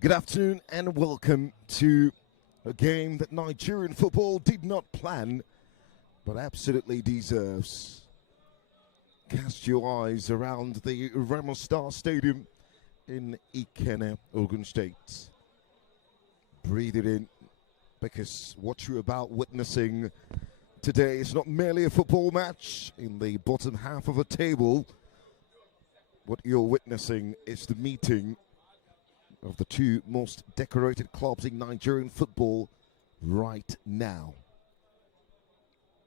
Good afternoon and welcome to a game that Nigerian football did not plan but absolutely deserves. Cast your eyes around the Remo Stars Stadium in Ikenne, Ogun State. Breathe it in, because what you're about witnessing today is not merely a football match in the bottom half of a table. What you're witnessing is the meeting of the two most decorated clubs in Nigerian football right now.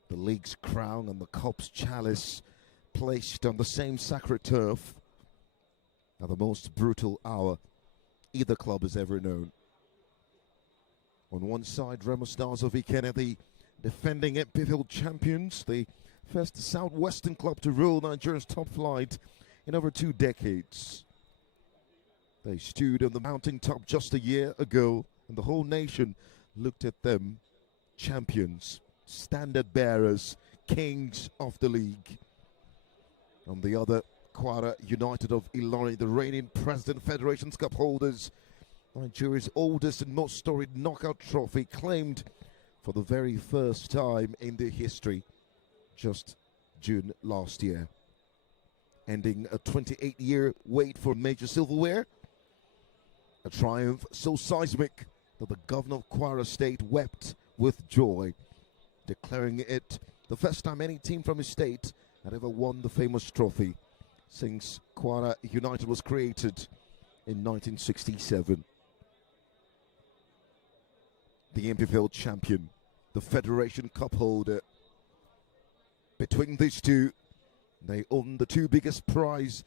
The league's crown and the cup's chalice placed on the same sacred turf at the most brutal hour either club has ever known. On one side, Remo Stars of Ikenne, the defending NPFL champions, the first southwestern club to rule Nigeria's top flight in over 2 decades. They stood on the mountaintop just a year ago, and the whole nation looked at them, champions, standard bearers, kings of the league. On the other, Kwara United of Ilorin, the reigning President Federations Cup holders, Nigeria's oldest and most storied knockout trophy, claimed for the very first time in their history just June last year, ending a 28-year wait for major silverware. A triumph so seismic that the governor of Kwara State wept with joy, declaring it the first time any team from his state had ever won the famous trophy since Kwara United was created in 1967. The NPFL champion, the Federation Cup holder. Between these two, they own the two biggest prize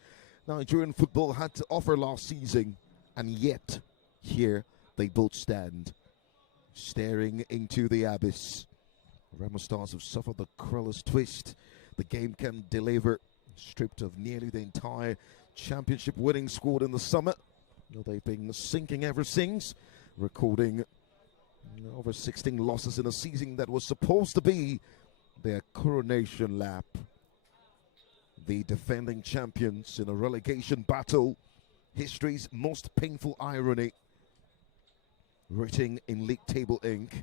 Nigerian football had to offer last season. And yet, here they both stand, staring into the abyss. Remo Stars have suffered the cruelest twist the game can deliver, stripped of nearly the entire championship winning squad in the summer. They've been sinking ever since, recording over 16 losses in a season that was supposed to be their coronation lap. The defending champions in a relegation battle, history's most painful irony, written in league table ink.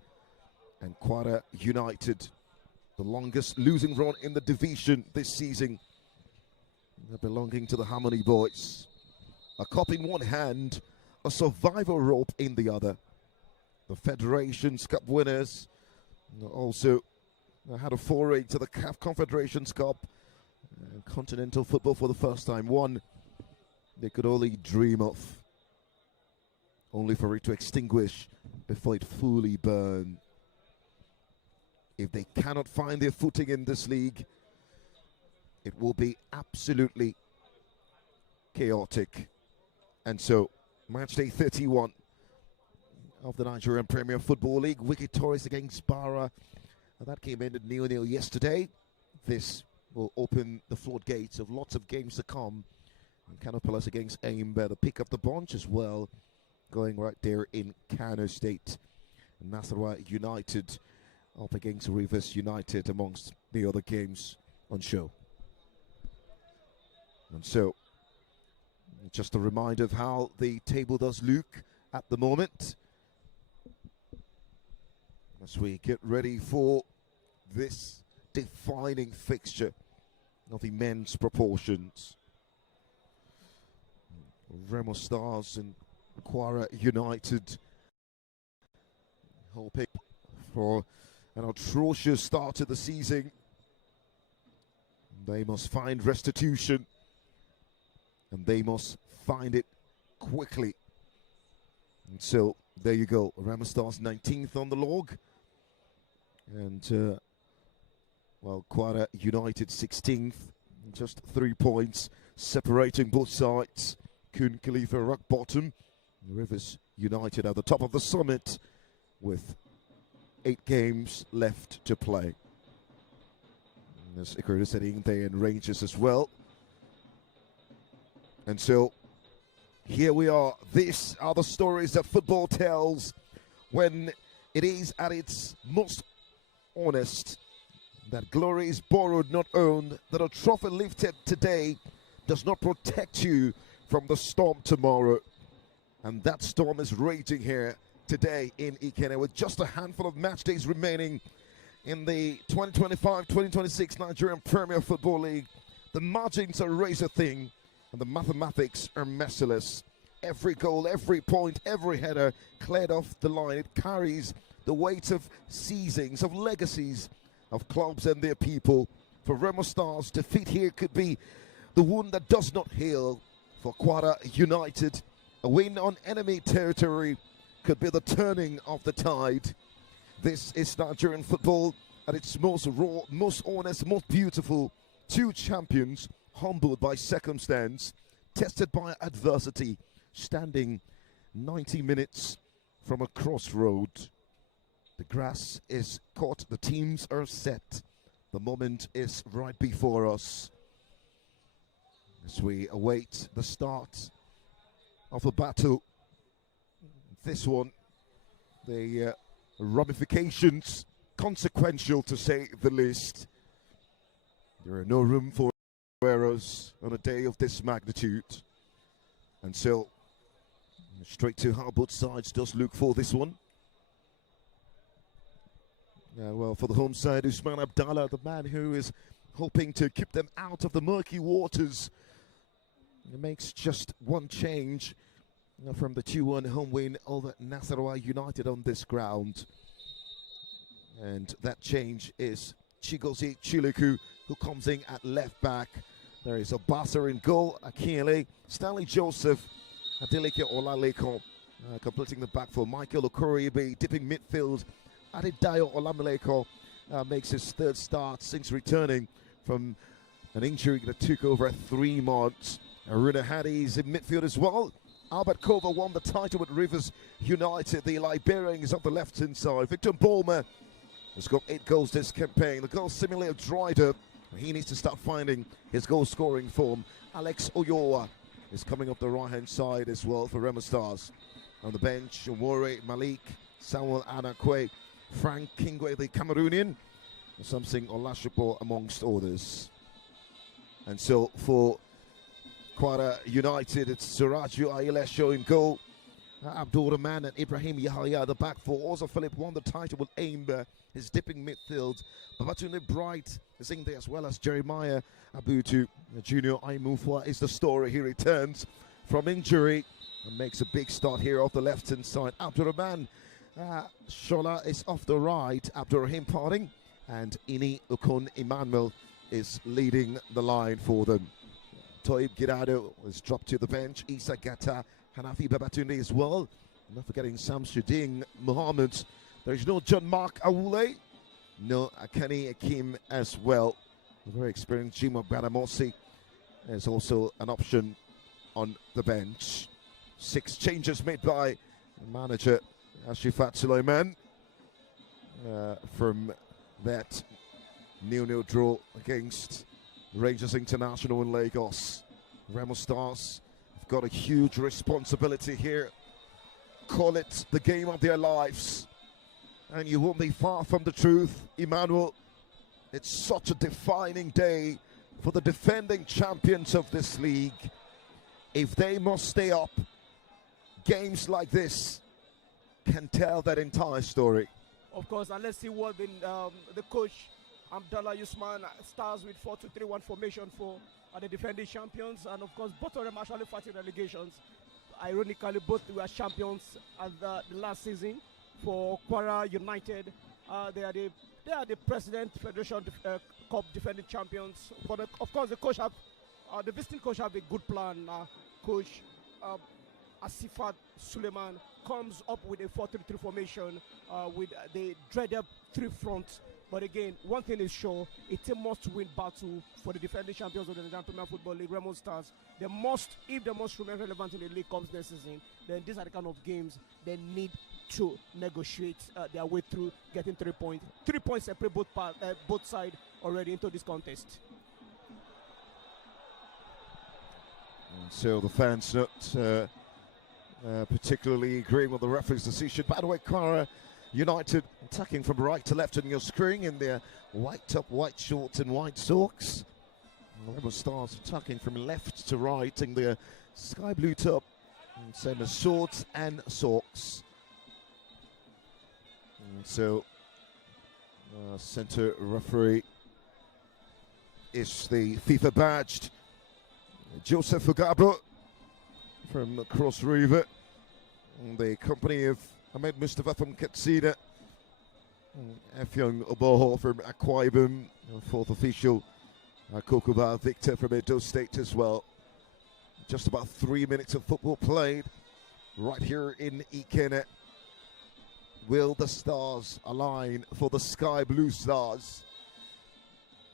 And Kwara United, the longest losing run in the division this season, belonging to the Harmony Boys. A cup in one hand, a survival rope in the other. The Federations Cup winners also had a foray to the CAF Confederations Cup, continental football for the first time. One they could only dream of, only for it to extinguish before it fully burned. If they cannot find their footing in this league, it will be absolutely chaotic. And so, match day 31 of the Nigerian Premier Football League, Wiki Torres against Bara. That game ended 0-0 yesterday. This will open the floodgates of lots of games to come. Canopilas against Aimba, to pick up the bunch as well, going right there in Kano State. Nasarawa United up against Rivers United, amongst the other games on show. And so, just a reminder of how the table does look at the moment, as we get ready for this defining fixture of immense proportions. Remo Stars and Kwara United hoping for an atrocious start to the season. They must find restitution, and they must find it quickly. And so there you go, Remo Stars 19th on the log, and well, Kwara United 16th, just 3 points separating both sides. Kun Khalifa rock bottom, Rivers United at the top of the summit with 8 games left to play. There's Icarus setting there and Rangers as well. And so here we are. These are the stories that football tells when it is at its most honest. That glory is borrowed, not owned. That a trophy lifted today does not protect you from the storm tomorrow. And that storm is raging here today in Ikene with just a handful of match days remaining in the 2025-2026 Nigerian Premier Football League. The margins are razor thin and the mathematics are merciless. Every goal, every point, every header cleared off the line. It carries the weight of seasons, of legacies of clubs and their people. For Remo Stars, defeat here could be the wound that does not heal. For Kwara United, a win on enemy territory could be the turning of the tide. This is Nigerian football at its most raw, most honest, most beautiful. Two champions humbled by circumstance, tested by adversity, standing 90 minutes from a crossroad. The grass is caught, the teams are set. The moment is right before us as we await the start of a battle. This one, the ramifications consequential to say the least. There are no room for errors on a day of this magnitude. And so, straight to how both sides does look for this one. Well, for the home side, Usman Abdallah, the man who is hoping to keep them out of the murky waters. He makes just one change from the 2-1 home win over Nasarawa United on this ground. And that change is Chigozie Chiluku, who comes in at left back. There is Obasa in goal, Akele, Stanley Joseph, Adeleke Olaleko, completing the back for Michael Okoribe, dipping midfield. Adedayo Olamileko makes his third start since returning from an injury that took over 3 months. Aruna Hadi is in midfield as well. Albert Kova won the title with Rivers United. The Liberian is on the left-hand side. Victor Bolmer has got 8 goals this campaign. The goals seemingly have dried up. He needs to start finding his goal-scoring form. Alex Oyowa is coming up the right-hand side as well for Remo Stars. On the bench, Omore Malik, Samuel Anakwe, Frank Kingwe, the Cameroonian, Samsung Olashipo amongst others. And so for Kwara United, it's Suraju Ayelesho in goal. Abdul Rahman and Ibrahim Yahya at the back four. Also Philip won the title with Aimba, his dipping midfield. Babatunde Bright is in there as well as Jeremiah Abutu. Junior Aimufwa is the story. He returns from injury and makes a big start here off the left-hand side. Abdul Rahman Shola is off the right. Abdurrahim Parding and Ini Ukun Emmanuel is leading the line for them. Toib Girado was dropped to the bench. Isa Gata, Hanafi Babatunde as well. Not forgetting Sam Shuding Muhammad. There is no John Mark Awule. No Akani Akim as well. A very experienced Jimo Badamosi is also an option on the bench. 6 changes made by manager Ashifat Suleiman from that 0-0 draw against Rangers International in Lagos. Remo Stars have got a huge responsibility here. Call it the game of their lives. And you won't be far from the truth, Emmanuel. It's such a defining day for the defending champions of this league. If they must stay up, games like this can tell that entire story. Of course, and let's see what the coach Abdallah Usman starts with 4-2-3-1 formation for the defending champions, and of course both of them actually fighting relegations. Ironically, both were champions at the last season. For Kwara United, they are the President Federation Cup defending champions. Of course, the visiting coach have a good plan. Coach Asifat Suleiman comes up with a 4-3-3 formation with the dreaded 3 fronts. But again, one thing is sure, it's a must-win battle for the defending champions of the Nigerian Premier Football League, Remo Stars. If they must remain relevant in the league comes next season, then these are the kind of games they need to negotiate their way through getting 3 points. 3 points separate both sides already into this contest. So the fans not particularly agreeing with the referee's decision. By the way, Kwara United attacking from right to left on your screen in their white top, white shorts and white socks. Remo Stars attacking from left to right in their sky blue top, Same as shorts and socks. And so, centre referee is the FIFA badged Joseph Fugabo from Cross River, in the company of Ahmed Mustafa from Katsina, Efyong Oboho from Akwa Ibom, fourth official Kokuba Victor from Edo State as well. Just about 3 minutes of football played right here in Ikenne. Will the stars align for the Sky Blue Stars?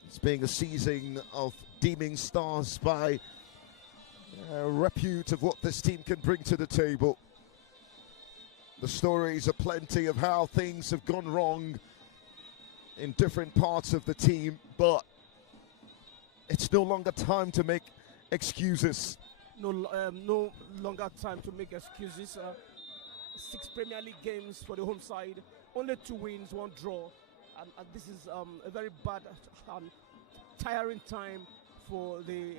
It's being a season of deeming stars by repute of what this team can bring to the table. The stories are plenty of how things have gone wrong in different parts of the team, but it's no longer time to make excuses. No longer time to make excuses. 6 Premier League games for the home side, only 2 wins, 1 draw, and this is a very bad and tiring time for the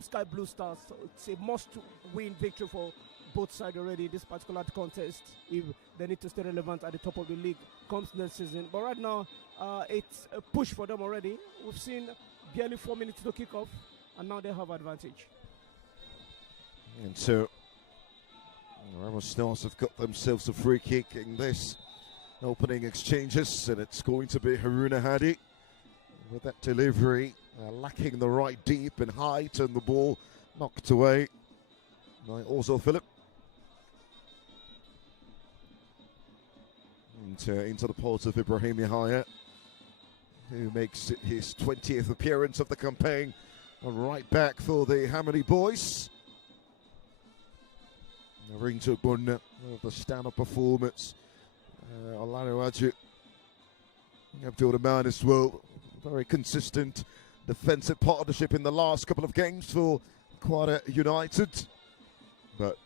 Sky Blue Stars. So it's a must-win victory for both sides already in this particular contest if they need to stay relevant at the top of the league comes next season. But right now, it's a push for them already. We've seen barely 4 minutes to kick off, and now they have advantage. And so, Remo Stars have got themselves a free kick in this opening exchanges, and it's going to be Haruna Hadi with that delivery, lacking the right deep and height, and the ball knocked away by Ozo Philip. And into the paws of Ibrahim Yahya, who makes his 20th appearance of the campaign, right back for the Hamadi boys. Ring to Bunna, the stand-up performance. Alano Adju, Abdul Rahman as well. Very consistent defensive partnership in the last couple of games for Kwara United. But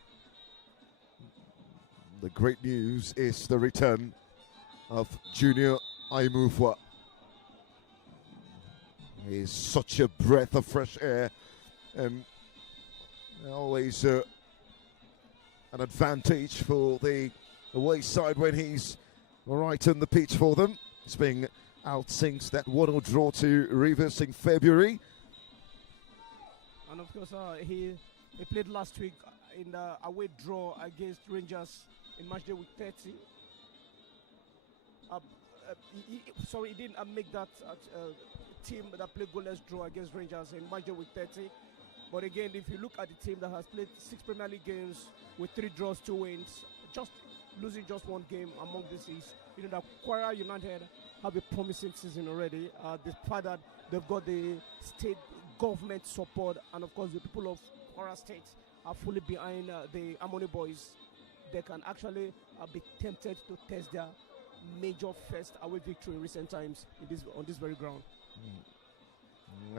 the great news is the return of Junior Aimufwa. He's such a breath of fresh air, and always an advantage for the away side when he's right on the pitch for them. It's being out since that 1-0 draw to Rivers in February. And of course, he played last week in the away draw against Rangers in matchday week 30. He didn't make that team that played goalless draw against Rangers in matchday week 30. But again, if you look at the team that has played 6 Premier League games with 3 draws, 2 wins, just losing just 1 game among this is, you know, that Kwara United have a promising season already. Despite that, they've got the state government support, and of course the people of Kwara State are fully behind the Harmony boys. They can actually be tempted to test their major first away victory in recent times on this very ground.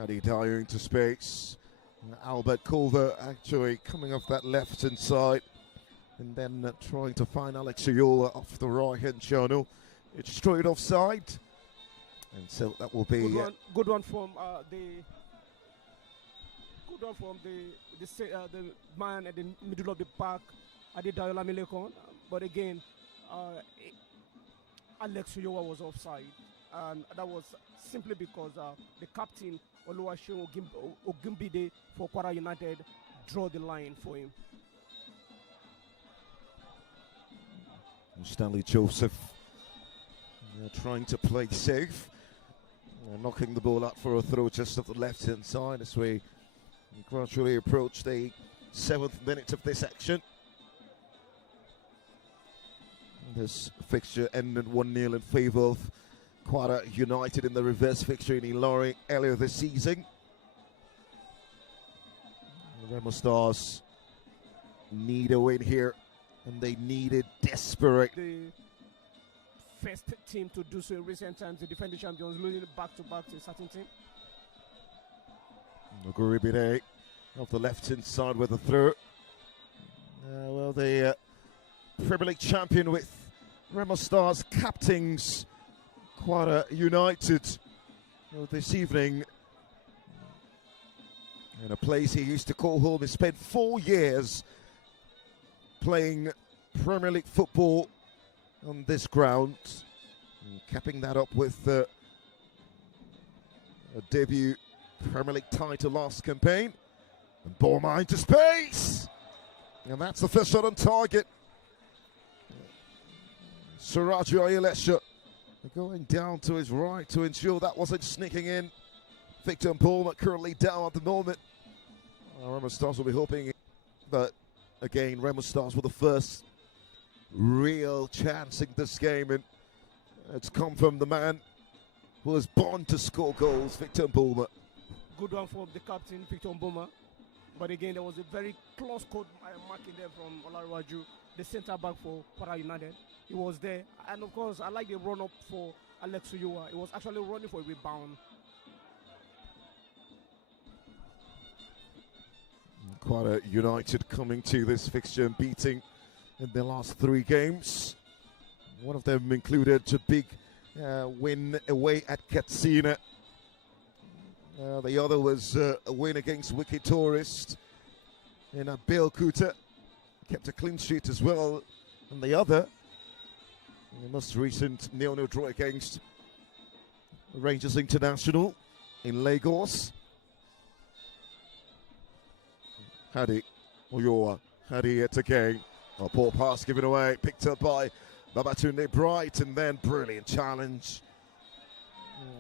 Adi Dyer into space. Albert Culver actually coming off that left-hand side, and then trying to find Alex Oyola off the right-hand channel. It's straight offside, and so that will be good one from the man at the middle of the park, Adedayo Lamilekon. But again, Alex Oyola was offside, and that was simply because the captain Oluwaseun Ogunbide for Kwara United draw the line for him. Stanley Joseph trying to play safe, knocking the ball out for a throw just off the left-hand side as we gradually approach the 7th minute of this action. This fixture ended 1-0 in favour of Kwara United in the reverse fixture in Ilori earlier this season. Remo Stars need a win here, and they need it desperate. The first team to do so in recent times, the defending champions, losing back-to-back to a certain team. Oguribide off the left-hand side with a throw. Well, the Premier League champion with Remo Stars captains Kwara United this evening in a place he used to call home. He spent 4 years playing Premier League football on this ground, and capping that up with a debut Premier League title last campaign. And Boma into space, and that's the first shot on target. Suraju Ayelesha going down to his right to ensure that wasn't sneaking in. Victor Boma currently down at the moment. Remo Stars will be hoping, but again, Remo Stars were the first real chance in this game, and it's come from the man who was born to score goals, Victor Boma. Good one from the captain, Victor Boma. But again, there was a very close code marking there from Olariwaju, the centre back for Kwara United. He was there, and of course, I like the run up for Alex Uyua. He was actually running for a rebound. Kwara United coming to this fixture and beating in their last 3 games. One of them included a big win away at Katsina. The other was a win against Wiki Tourist in Bill Kuta. Kept a clean sheet as well. And the other, the most recent 0-0 draw against Rangers International in Lagos. Hadi Oyoa, Hadi yet again. A poor pass given away, picked up by Babatunde Bright, and then brilliant challenge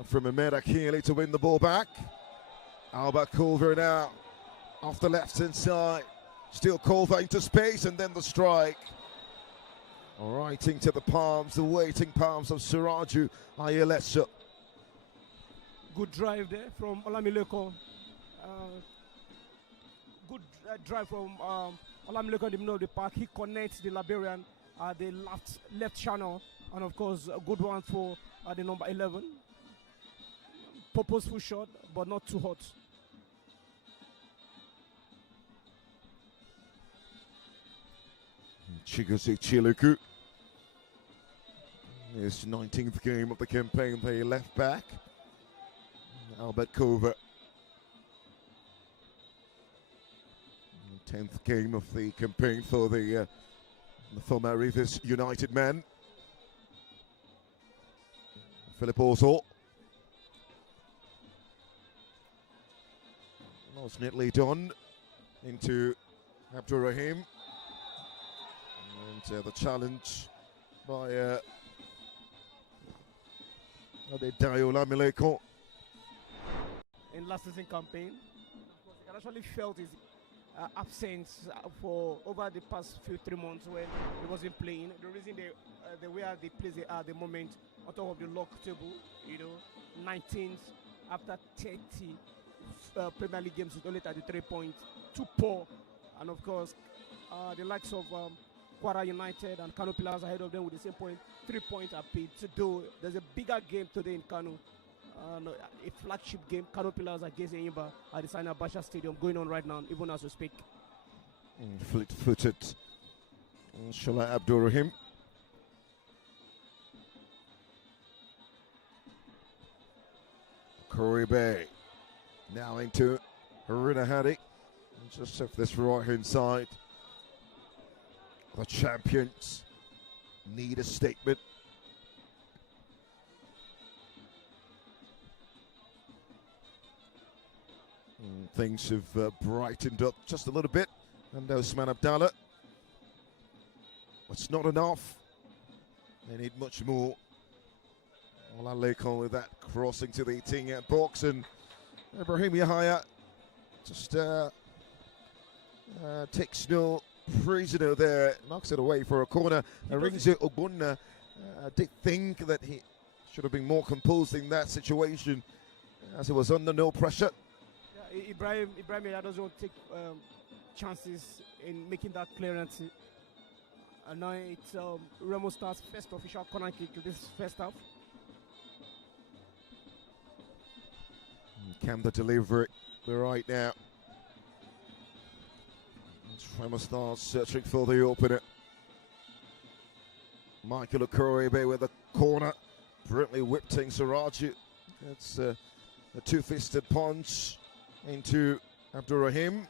from Ahmed Akili to win the ball back. Albert Culver now off the left-hand side. Still Culver into space, and then the strike. Right into the palms, the waiting palms of Suraju Ayelesha. Good drive there from Olamileko. Good drive from Olamileko in the middle of the park. He connects the Liberian the left channel, and of course a good one for the number 11. Purposeful shot, but not too hot. Chigozie Chiluku. His 19th game of the campaign, the left back. Albert Culver. 10th game of the campaign for the former Rivers United man. Philip Orzol. Was neatly done into Abdurrahim. And the challenge by Adedayo Lamileko. In last season campaign, I can actually felt his absence for over the past 3 months when he wasn't playing. The reason the way they play they are at the moment on top of the log table, 19th after 30 Premier League games with only 33 points, too poor. And of course, the likes of Kwara United and Kano Pillars ahead of them with the same point, 3 points apiece. To do, there's a bigger game today in Kano. A flagship game, Kano Pillars against Enyimba at the Sani Abacha Stadium, going on right now, even as we speak. Fleet-footed Shola Abdurrahim. Koribe now into Haruna Hadi. Just off this right hand side. The champions need a statement. Things have brightened up just a little bit. And Osman Abdallah. It's not enough. They need much more. Olaleko with that crossing to the 18-yard box, and Ibrahim Yahya just takes no prisoner there, knocks it away for a corner. Arinze Ogbonna did think that he should have been more composed in that situation as he was under no pressure. Yeah, Ibrahim Yahya doesn't want to take chances in making that clearance. And now it's Remo Stars' first official corner kick to this first half. Can the delivery be right now? Remo Stars searching for the opener. Michael Okorebe with a corner. Brilliantly whipped in Suraju. That's a two-fisted punch into Abdurrahim.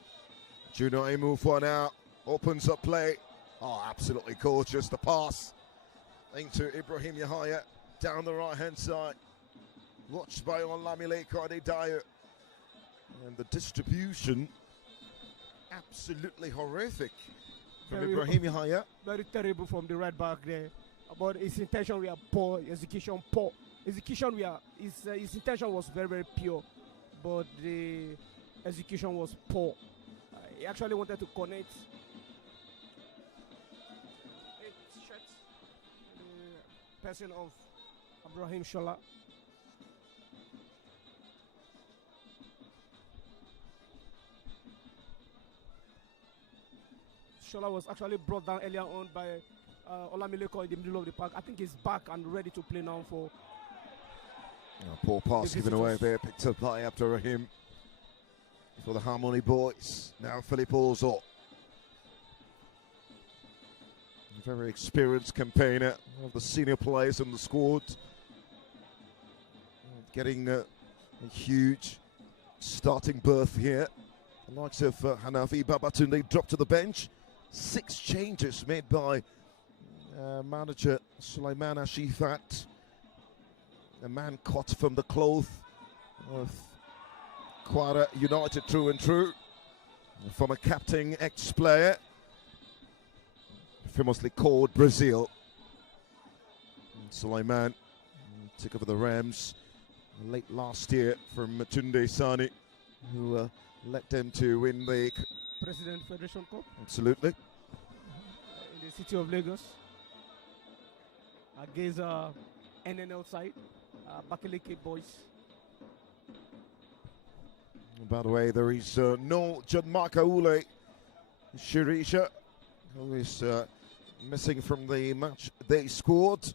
Juno move one out. Opens up play. Oh, absolutely gorgeous. The pass into Ibrahim Yahya down the right-hand side. Watched by Olamile Adedayo. And the distribution, absolutely horrific from Ibrahim Yahya. Very terrible from the right back there. But his intention were poor, execution poor. Execution his intention was very, very pure, but the execution was poor. He actually wanted to connect. The person of Ibrahim Shola. Shola was actually brought down earlier on by Olamileko in the middle of the park. I think he's back and ready to play now for. Poor pass given away there, picked up by Abdurrahim for the Harmony boys. Now Philip Orzo. A very experienced campaigner of the senior players in the squad. Getting a huge starting berth here. The likes of Hanafi Babatunde dropped to the bench. 6 changes made by manager Sulaiman Ashifat. A man caught from the cloth of Kwara United, true and true. From a captain, ex-player, famously called Brazil. Sulaiman took over the Rams late last year from Tunde Sani, who led them to win the President Federation Cup. Absolutely. In the city of Lagos. Against NNL side, Bakaliki boys. By the way, there is no Gianmarco Ule Shirisha, who is missing from the match they scored.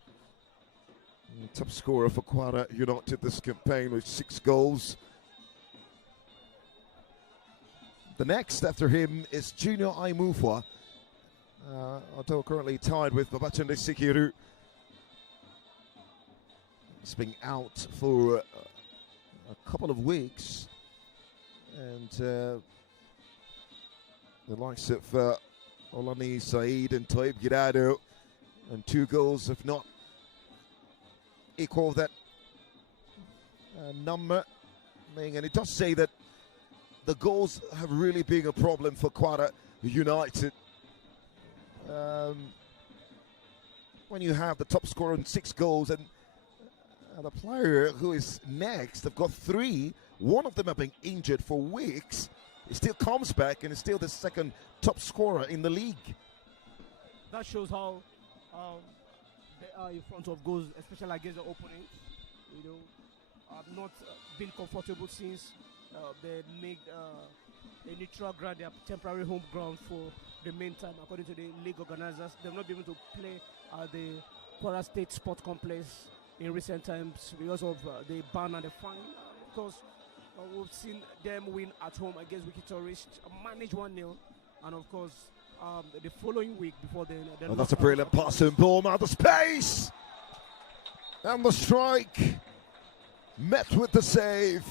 Top scorer for Kwara United this campaign with 6 goals. The next after him is Junior Aimufwa, although currently tied with Babatunde Sikiru. He's been out for a couple of weeks, and the likes of Olani Said and Taib Girado, and 2 goals, if not equal that number. And it does say that the goals have really been a problem for Kwara United. When you have the top scorer on 6 goals and the player who is next have got 3, one of them have been injured for weeks, he still comes back and is still the 2nd top scorer in the league. That shows how they are in front of goals, especially against the opponent. You know, have not been comfortable since they made a neutral ground their temporary home ground for the meantime, according to the league organizers. They've not been able to play at the Kwara State Sport Complex in recent times because of the ban and the fine. Of course, we've seen them win at home against Wiki Tourist, manage 1-0, and of course, the following week before then. Oh, that's a brilliant pass and ball out of space, and the strike met with the save.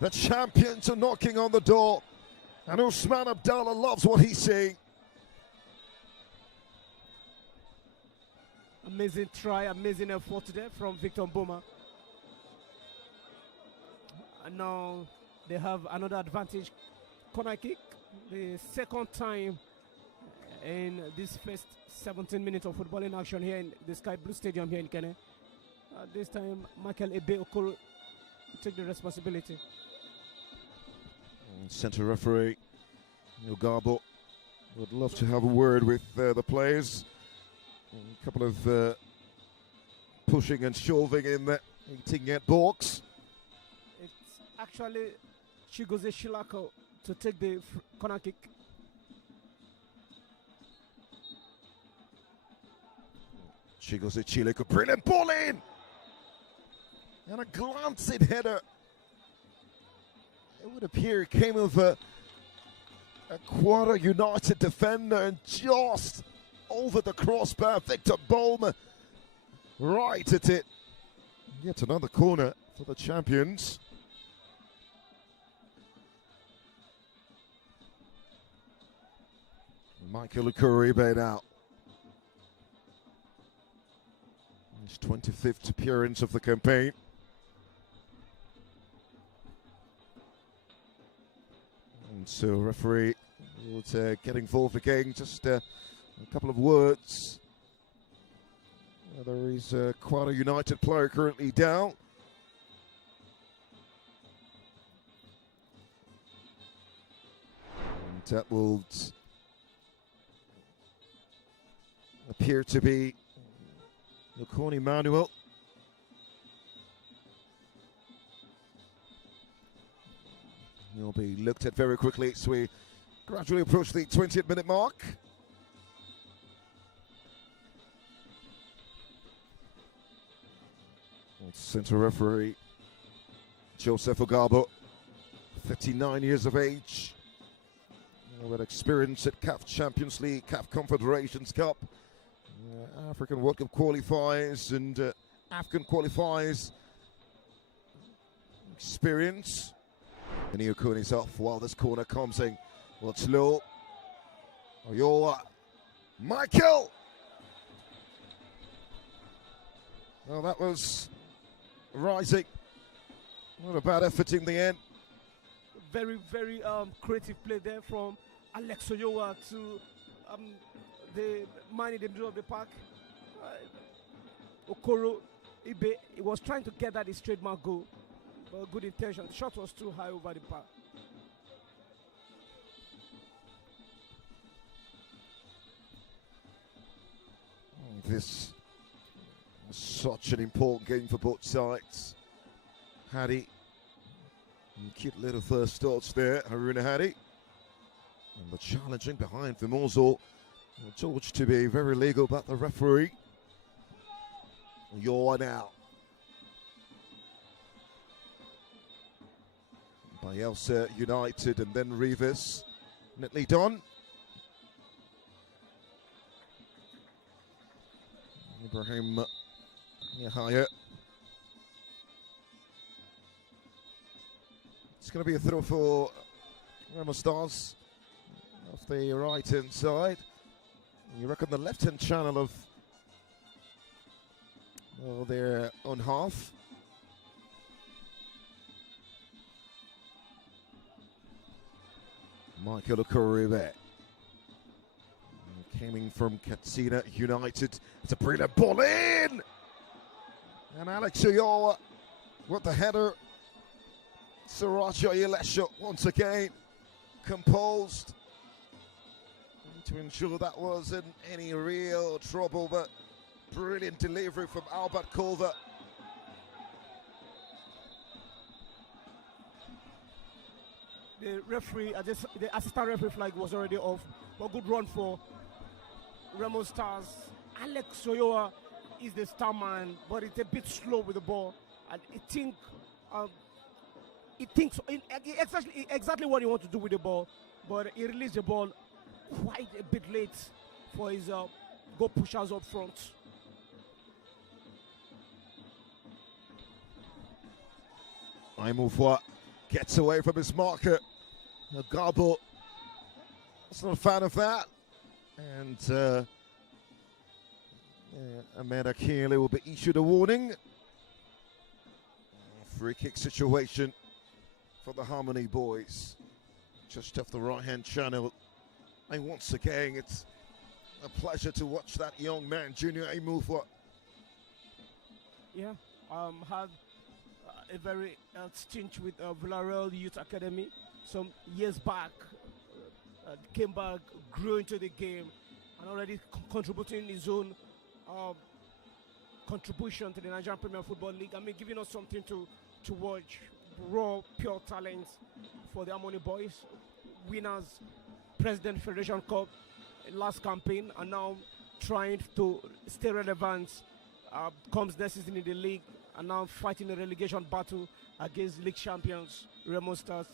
The champions are knocking on the door, and Usman Abdallah loves what he's seeing. Amazing try, amazing effort there from Victor Mboma. And now they have another advantage. Corner kick, the 2nd time in this first 17 minutes of football in action here in the Sky Blue Stadium here in Kenya. This time, Michael Ebe Okoro take the responsibility. Centre referee Yogabo would love to have a word with the players. A couple of pushing and shoving in the 18-yard box. It's actually Chigoze Shilako to take the corner kick. Chigoze Chileko, brilliant ball in! And a glancing header. It would appear it came over a Kwara United defender and just over the crossbar. Victor Bowman right at it. Yet another corner for the champions. Michael Ukuribe now. His 25th appearance of the campaign. And so referee will get involved again. Just a couple of words. There is a Kwara United player currently down. And that will appear to be Lukoni Manuel. He'll be looked at very quickly as we gradually approach the 20th minute mark. Centre referee Joseph Ogabo, 59 years of age, with experience at CAF Champions League, CAF Confederations Cup, African World Cup qualifiers and African qualifiers experience. And Iokun is off while this corner comes in. Well, it's low. Oyoa. Michael! Well, that was rising. Not a bad effort in the end. Very, very creative play there from Alex Oyoa to the man in the middle of the park. Okoro Ibe, he was trying to get that his trademark goal, but good intention. The shot was too high over the park. This was such an important game for both sides. Hadi, cute little first starts there, Haruna Hadi. And the challenging behind Vimozo. George to be very legal about the referee. You're now. Bayelsa United and then Rivas. Neatly done. Ibrahim Yahya. It's going to be a throw for Remo Stars off the right-hand side. You reckon the left-hand channel of their own half. Michael Okoribe. Coming from Katsina United. It's a brilliant ball in! And Alex Oyoa with the header. Siracha Yelesha once again composed to ensure that wasn't any real trouble, but brilliant delivery from Albert Culver. The referee, the assistant referee flag was already off, but good run for Remo Stars. Alex Oyoa is the star man, but it's a bit slow with the ball, and it thinks exactly what he wants to do with the ball, but he released the ball quite a bit late for his goal pushers up front. Imufwa gets away from his marker. Gabo is not a fan of that. And Ahmed Akili will be issued a warning. Free kick situation for the Harmony boys. Just off the right-hand channel. And once again, it's a pleasure to watch that young man, Junior Imufwa. Yeah, had a very stint with Villarreal Youth Academy some years back. Came back, grew into the game, and already contributing his own contribution to the Nigerian Premier Football League. I mean, giving us something to watch. Raw, pure talent for the Harmony boys. Winners, President Federation Cup last campaign, and now trying to stay relevant. Comes next season in the league, and now fighting a relegation battle against league champions Remo Stars.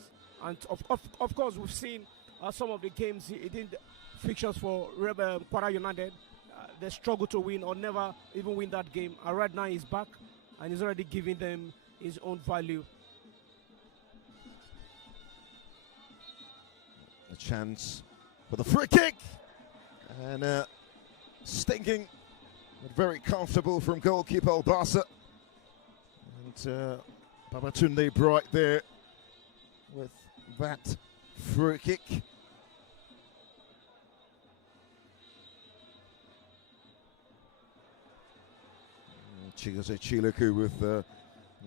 And of course, we've seen some of the games he did fixtures for Kwara United. They struggle to win or never even win that game. And right now he's back, and he's already giving them his own value. A chance for the free kick. And stinking, but very comfortable from goalkeeper Albasa. And Babatunde Bright there with that free kick. Chigozie Chiluku with a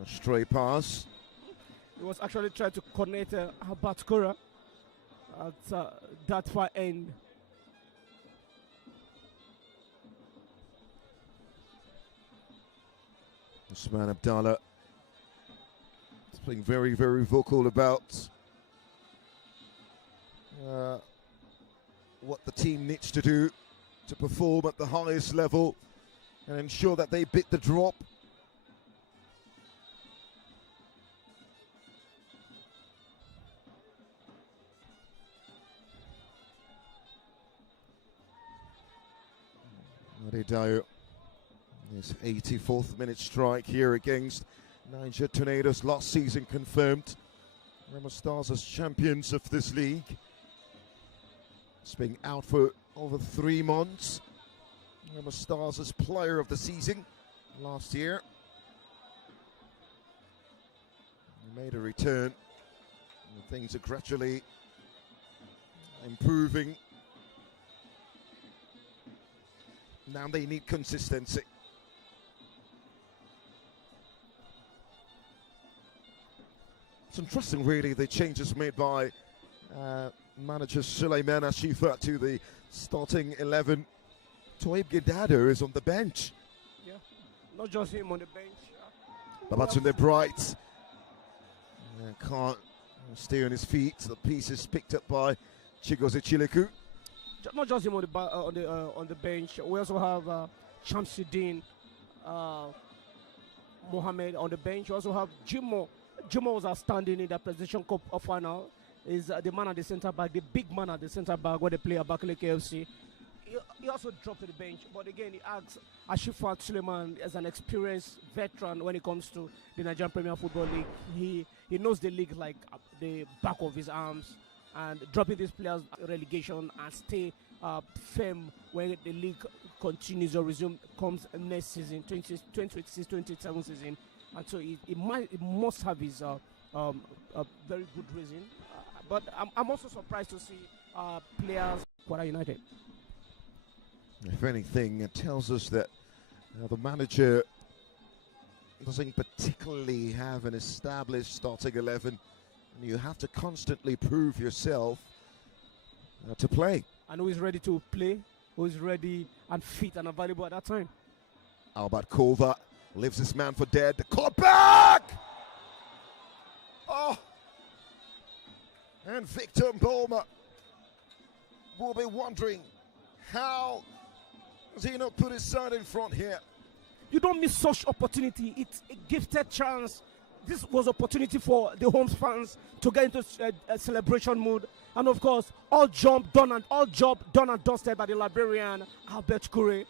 stray pass. He was actually trying to connect Batkura at that far end. Usman Abdallah is being very, very vocal about what the team needs to do to perform at the highest level and ensure that they beat the drop. Maridayo, his 84th minute strike here against Niger Tornadoes last season confirmed. Remo Stars as champions of this league. It's been out for over 3 months. Remo Stars as player of the season last year. He made a return. And things are gradually improving. Now they need consistency. It's interesting, really, the changes made by manager Suleiman Ashifa to the starting 11. Toib Gidado is on the bench. Yeah, not just him on the bench. Babatunde Bright can't stay on his feet. The piece is picked up by Chigozie Chiluku. Not just him on the bench. We also have Shamsuddin Mohammed on the bench. We also have Jimo. Jimo was outstanding in the Presidential Cup final. Is the man at the centre back, the big man at the centre back where they play at Abakaliki FC. He also dropped to the bench, but again he asks Ashifat Suleiman as an experienced veteran when it comes to the Nigerian Premier Football League. He knows the league like the back of his arms, and dropping these players relegation and stay firm when the league continues or comes next season, 2026-2027 season. And so he must have his a very good reason. But I'm also surprised to see players Kwara United. If anything, it tells us that the manager doesn't particularly have an established starting 11, and you have to constantly prove yourself to play. And who is ready to play, who is ready and fit and available at that time. Albert Kova leaves his man for dead. The call back! Oh! And Victor Mboma will be wondering, how does he not put his side in front here? You don't miss such opportunity. It's a gifted chance. This was opportunity for the home fans to get into a celebration mood. And of course, all job done and dusted by the Liberian Albert Kure.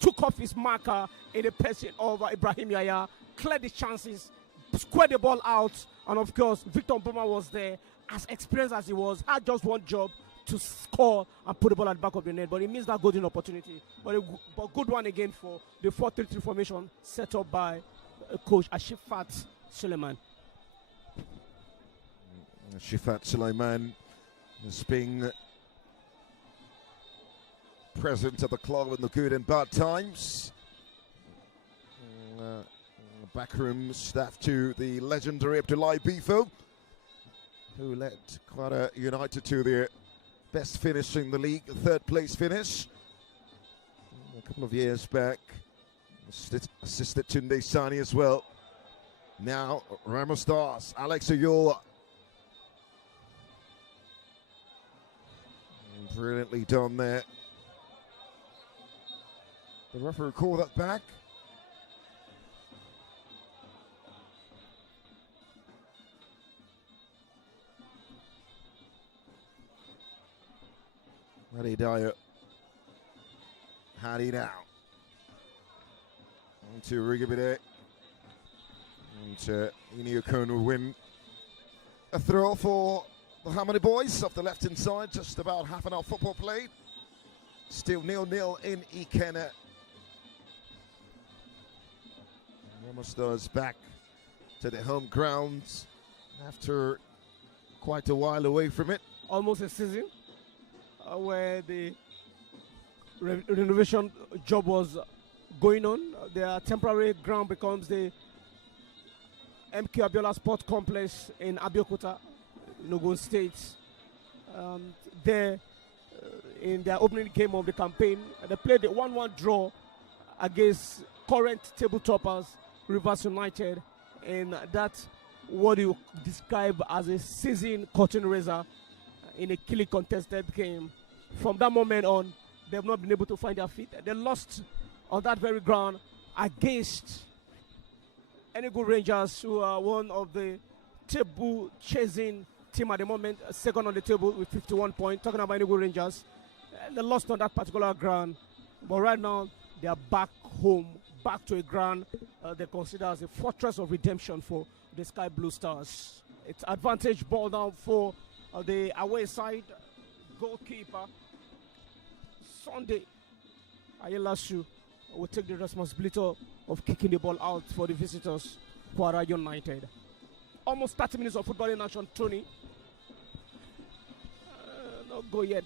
Took off his marker in the person of Ibrahim Yaya, cleared the chances, squared the ball out, and of course, Victor Mboma was there, as experienced as he was, had just one job to score and put the ball at the back of the net, but he missed that golden opportunity. But good one again for the 4-3-3 formation set up by coach Ashifat Suleiman. Ashifat Suleiman has been present at the club in the good and bad times. Backroom staff to the legendary Abdullahi Bifo, who led Kwara United to their best finish in the league, a third place finish. A couple of years back, assisted Tunde Sani as well. Now, Remo Stars, Alex Oyola. Brilliantly done there. The referee called that back. Hadi Dyer. Hadi now. On to Rigabide. And Iniokon will win a throw for the Hamadi boys off the left-hand side. Just about half an hour football played. Still 0-0 in Ikena. Remo Stars back to the home grounds after quite a while away from it. Almost a season where the renovation job was going on. Their temporary ground becomes the MK Abiola Sport Complex in Abeokuta, in Ogun State. There, in their opening game of the campaign, they played a 1-1 draw against current table toppers Rivers United, and that's what you describe as a season curtain raiser in a keenly contested game. From that moment on, they have not been able to find their feet. They lost on that very ground against Enugu Rangers, who are one of the table chasing team at the moment, second on the table with 51 points. Talking about Enugu Rangers, they lost on that particular ground, but right now they are back home, back to a ground they consider as a fortress of redemption for the Sky Blue Stars. It's advantage ball now for the away side. Goalkeeper Sunday Ayelasu will take the responsibility of kicking the ball out for the visitors, Kwara United. Almost 30 minutes of football in action, Tony. Not go yet.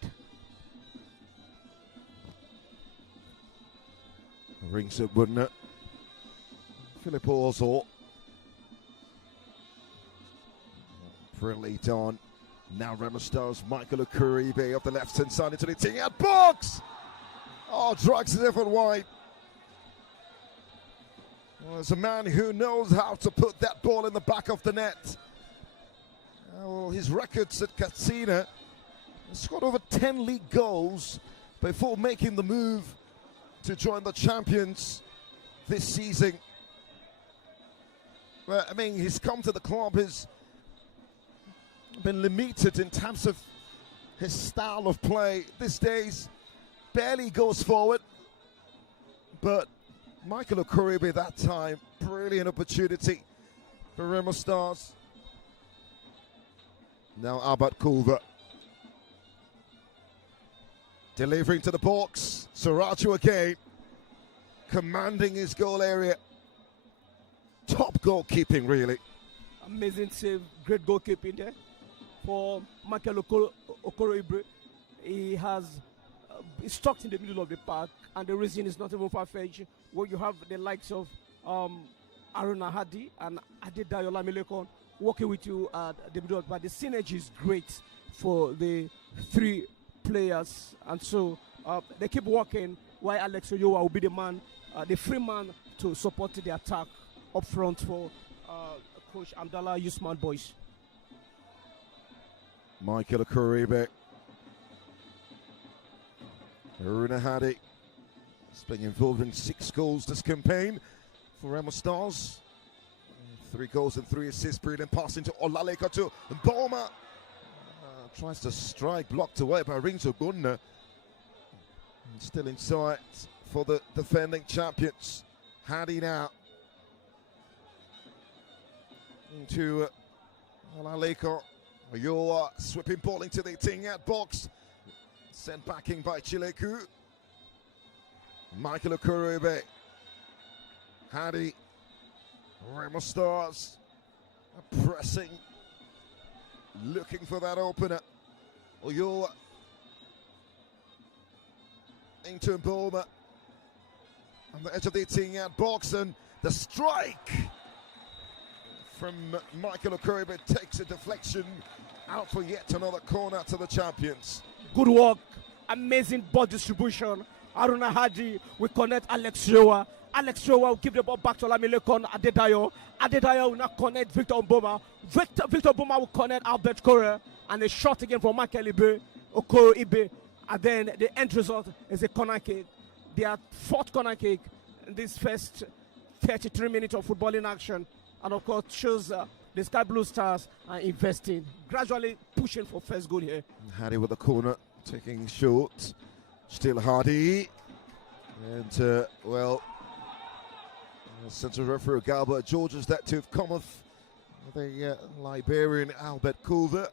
Rings it, wouldn't it? Philip Orzol. Lead on. Now Remo Stars, Michael Okuribe up the left-hand side into the team out box. Oh, drags it effort wide. Well, there's a man who knows how to put that ball in the back of the net. Well, his records at Katsina, he's scored over 10 league goals before making the move to join the champions this season. Well, I mean, he's come to the club, has been limited in terms of his style of play. These days, barely goes forward. But Michael Okuribe that time, brilliant opportunity for Remo Stars. Now Albert Culver. Delivering to the box. Saracho again. Commanding his goal area. Top goalkeeping, really. Amazing save, great goalkeeping there for Michael Okuribe. He has he's stuck in the middle of the park, and the reason is not even far-fetched. Where you have the likes of Aruna Hadi and Adedayo Lamilekon working with you at the middle of the park. The synergy is great for the three players, and so they keep working while Alex Oyowa will be the man, the free man to support the attack up front for Coach Abdallah Usman boys. Michael Okuribe. Aruna Hadi has been involved in 6 goals this campaign for Remo Stars. 3 goals and 3 assists. Brilliant pass into Olaleka to Boma. Tries to strike, blocked away by Rinzo Gunna. Still in sight for the defending champions. Hadi now into Olaleka. Oyoa sweeping ball into the Tingat box. Sent backing by Chileku. Michael Okuribe. Hadi. Remo Stars. Pressing. Looking for that opener. Oyoa. Into Mboma. On the edge of the Tingat box, and the strike from Michael Okuribe takes a deflection out for yet another corner to the champions. Good work, amazing ball distribution. Aruna Hadi will connect Alex Showa. Alex Showa will give the ball back to Lamilekon Adedayo. Adedayo will now connect Victor Mboma. Victor Mboma will connect Albert Correa, and a shot again from Michael Okuribe. And then the end result is a corner kick. Their 4th corner kick in this first 33 minutes of football in action. And of course shows the Sky Blue Stars are investing, gradually pushing for first goal here. Hadi with the corner, taking short. Still Hadi. And, well, central referee Galbert Georges that to have come off the Liberian Albert Culver.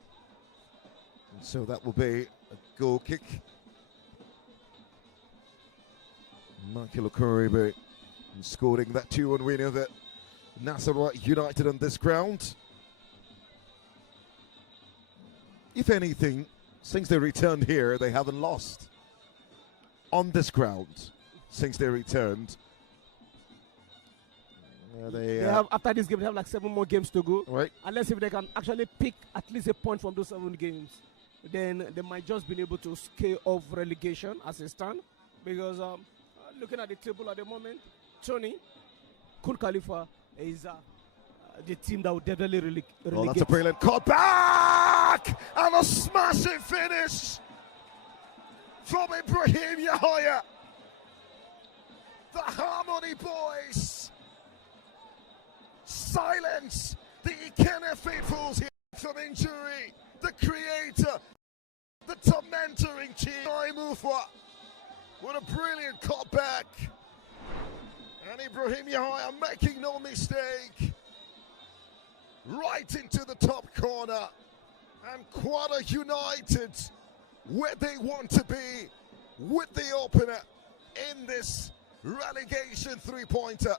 And so that will be a goal kick. Michael Okoribe scoring that 2-1 win over Nasarawa United on this ground. If anything, since they returned here, they haven't lost on this ground since they returned. They have, after this game, they have like 7 more games to go. Right. Unless if they can actually pick at least a point from those 7 games, then they might just be able to scale off relegation as a stand. Because looking at the table at the moment, Tony, Kun Khalifa is the team that will definitely relegate. Oh, that's a brilliant cut back! And a smashing finish from Ibrahim Yahaya. The Harmony Boys silence the Ikene faithfuls here from injury. The creator, the tormentor in chief, Mufwa. What a brilliant cutback. And Ibrahim Yahaya making no mistake. Right into the top corner. And Kwara United, where they want to be, with the opener in this relegation 3-pointer.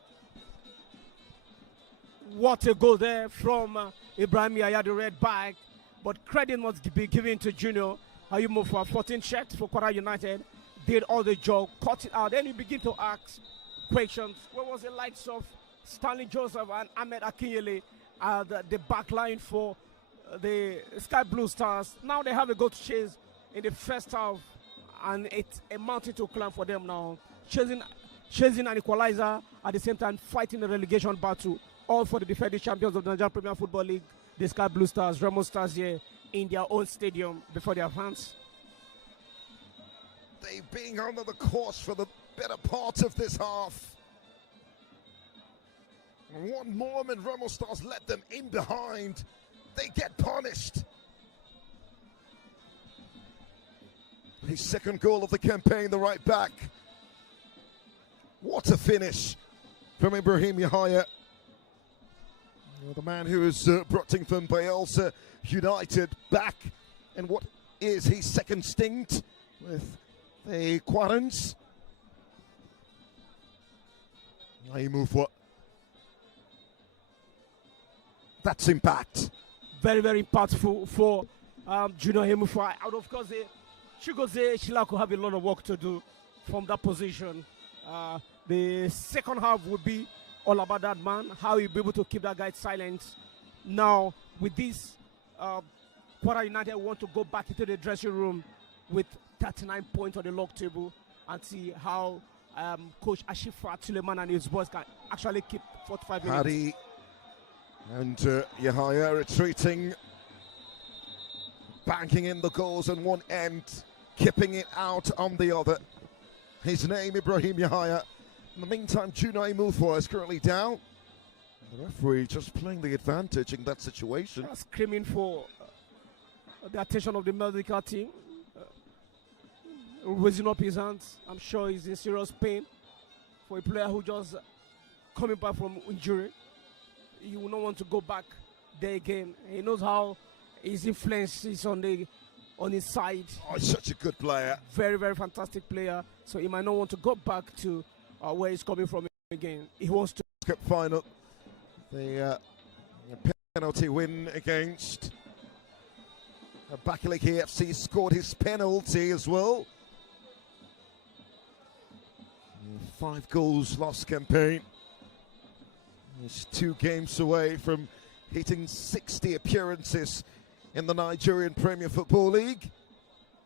What a goal there from Ibrahim Yahaya, the red bag. But credit must be given to Junior. How you move for 14 shots for Kwara United. Did all the job, cut it out. Then you begin to ask questions. Where was the likes of Stanley Joseph and Ahmed Akinyele, the back line for the Sky Blue Stars? Now they have a goal to chase in the first half, and it's a mountain to climb for them now. Chasing an equalizer, at the same time fighting the relegation battle, all for the defending champions of the Nigerian Premier Football League, the Sky Blue Stars, Remo Stars, here in their own stadium before their fans. They being under the course for the better part of this half. One moment Remo Stars let them in behind. They get punished. His second goal of the campaign, the right back. What a finish from Ibrahim Yahaya. The man who has brought things from Bayelsa United back, and what is his second stint with the Kwarans. Now you move what? That's impact. Very, very impactful for Junior Hemufai. And of course, Chigoze Shilako have a lot of work to do from that position. The second half would be all about that man, how he'll be able to keep that guy silent. Now, with this, Kwara United want to go back into the dressing room with 39 points on the log table and see how Coach Ashifa Tuleman and his boys can actually keep 45 minutes. Hadi and Yahaya retreating, banking in the goals on one end, keeping it out on the other. His name, Ibrahim Yahaya. In the meantime, Junai Mufwa is currently down. The referee just playing the advantage in that situation. Screaming for the attention of the medical team. Raising up his hands. I'm sure he's in serious pain for a player who just coming back from injury. He will not want to go back there again. He knows how his influence is on his side. Oh, he's such a good player. Very, very fantastic player. So he might not want to go back to where he's coming from again. He wants to. Cup final. The penalty win against Bakaliki AFC, scored his penalty as well. 5 goals lost campaign. He's 2 games away from hitting 60 appearances in the Nigerian Premier Football League.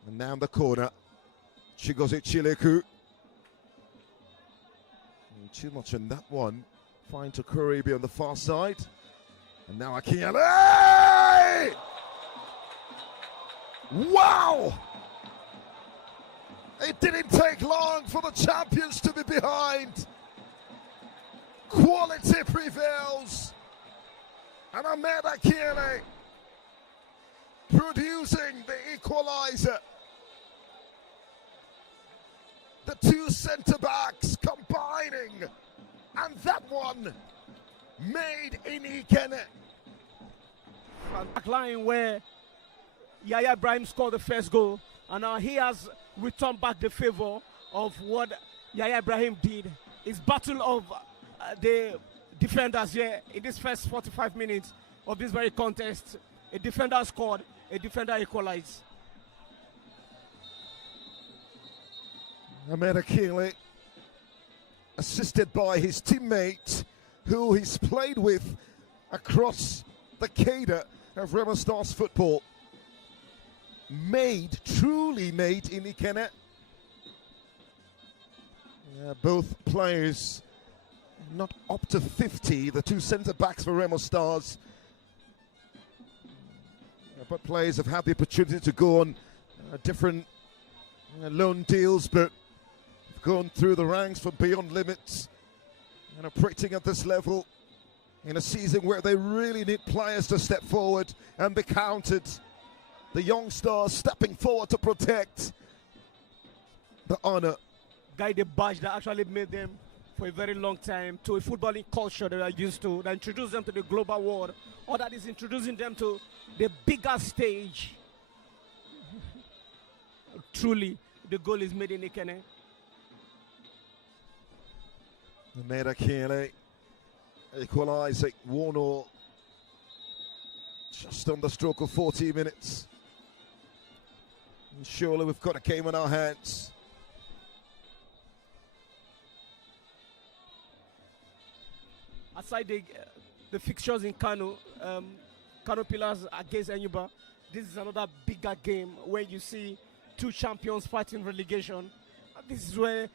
And now in the corner, Chigozie Chileku. Too much on that one. Fine to Kuribi on the far side. And now Akinyele! Wow! It didn't take long for the champions to be behind. Quality prevails. And Ahmed Akinyele producing the equalizer. The 2 centre-backs combining, and that one made in Ikene. Back line where Yahya Ibrahim scored the first goal, and now he has returned back the favor of what Yaya Ibrahim did. His battle of the defenders here in this first 45 minutes of this very contest. A defender scored, a defender equalized. Ahmed Akile, assisted by his teammate, who he's played with across the cadre of Remo Stars football. Truly made in Ikene. Both players not up to 50, the two centre-backs for Remo Stars. But players have had the opportunity to go on different loan deals, but have gone through the ranks from beyond limits and operating at this level in a season where they really need players to step forward and be counted. The young stars stepping forward to protect the honour. Guy the badge that actually made them for a very long time to a footballing culture they are used to, that introduced them to the global world, or that is introducing them to the bigger stage. Truly, the goal is made in Ikene. Ahmed Akile equalising 1-1. Just on the stroke of 40 minutes. And surely we've got a game in our hands. Aside the fixtures in Kano, Kano Pillars against Enyimba, this is another bigger game where you see two champions fighting relegation. This is where,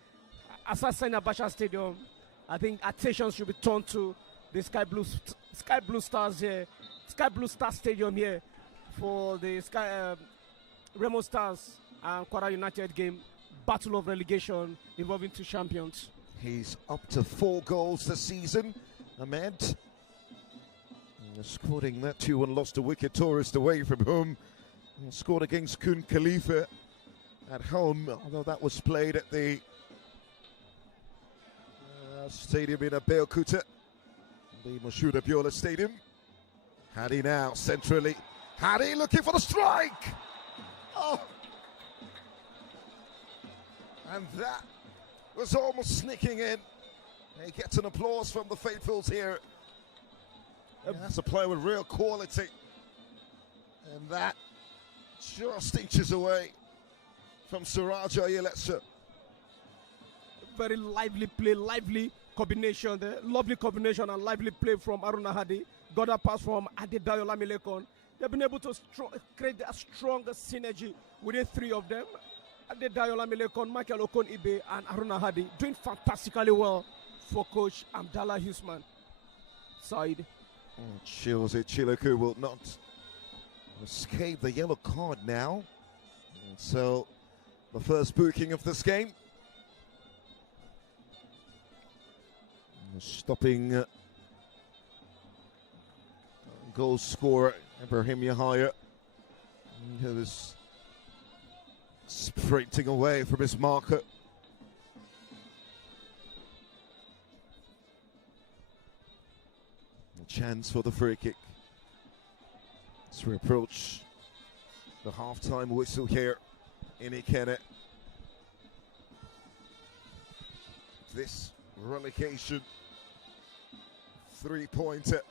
as I say in Abacha Stadium, I think attention should be turned to the Sky Blue Stars here, Sky Blue Star Stadium here for the Remo Stars and Kwara United game, battle of relegation involving two champions. He's up to 4 goals this season, Ahmed. Scoring that 2-1 loss to Wicked Tourist away from home. And scored against Kun Khalifa at home, although that was played at the stadium in Abeokuta, the Moshood Abiola Stadium. Hadi now centrally. Hadi looking for the strike. Oh, and that was almost sneaking in. He gets an applause from the faithfuls here. That's a player with real quality. And that just inches away from Suraja Yelesa. Very lively play, lively combination there. Lovely combination and lively play from Aruna Hadi. Got a pass from Adedayo Lamilekon. They've been able to create a stronger synergy within 3 of them. Adedayo Lamilekon, Michael Okon Ibe, and Aruna Hadi doing fantastically well for coach Abdallah Husman side. Chills it. Chiloku will not escape the yellow card now. And so the first booking of this game. Stopping goal scorer Ibrahim Yahya, who is sprinting away from his marker. A chance for the free kick as we approach the half-time whistle here in Ikene. This relegation 3-pointer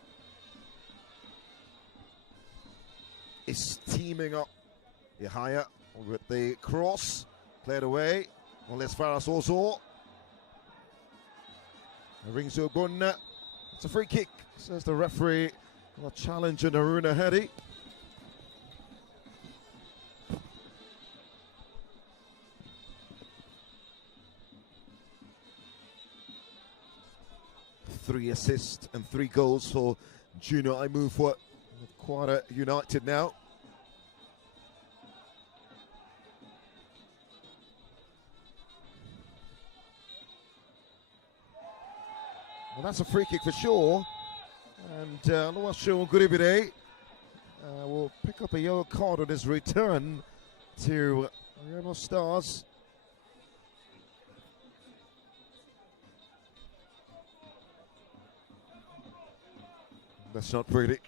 is teaming up. Yahya with the cross, played away. Unless Faras Ozo. Rings Ogbonna. It's a free kick, says the referee. A challenge on Aruna Hadi. Three assists and 3 goals for Junior Imufwa. Kwara United now. Well, that's a free kick for sure. And Luasho Guribide will pick up a yellow card on his return to Remo Stars. That's not pretty.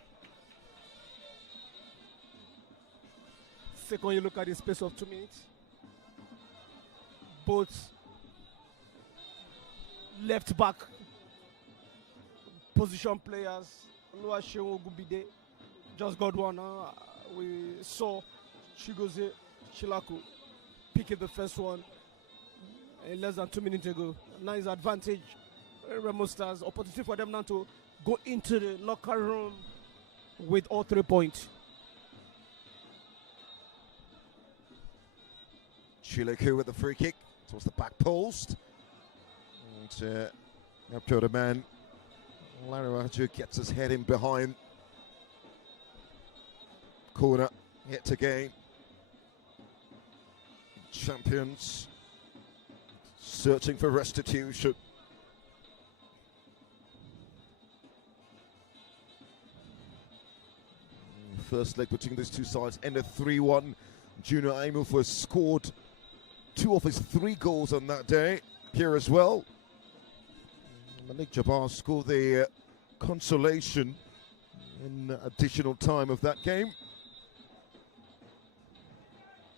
Second, you look at the space of 2 minutes. Both left back position players. Oluwaseun Ogubide just got one. We saw Chigozie Chilaku picking the first one less than 2 minutes ago. Nice advantage. Remo Stars, opportunity for them now to go into the locker room with all 3 points. Chilaku with the free kick towards the back post. And up to the man. Laraju gets his head in behind. Corner yet again. Champions searching for restitution. First leg between these two sides ended 3-1. Junior Aimov has scored 2 of his 3 goals on that day here as well. Malik Jabbar scored the consolation in additional time of that game.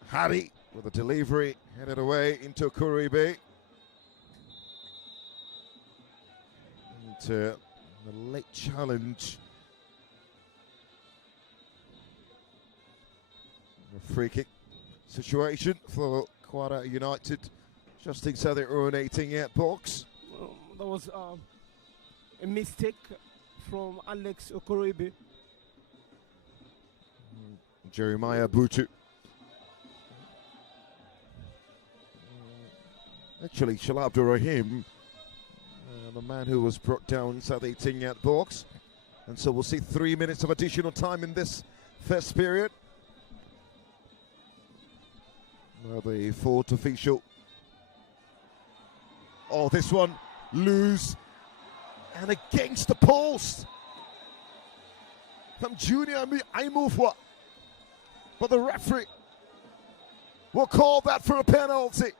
Harry with a delivery headed away into Kuribe. And the late challenge. A free kick situation for Kwara United, just inside their own 18-yard box. That was a mistake from Alex Okoroibe. Jeremiah Butu. Actually, Shalab Rahim, the man who was brought down inside the 18-yard box. And so we'll see 3 minutes of additional time in this first period. Now the fourth official. Oh, this one, loose. And against the post. From Junior Aimufwa. But the referee will call that for a penalty.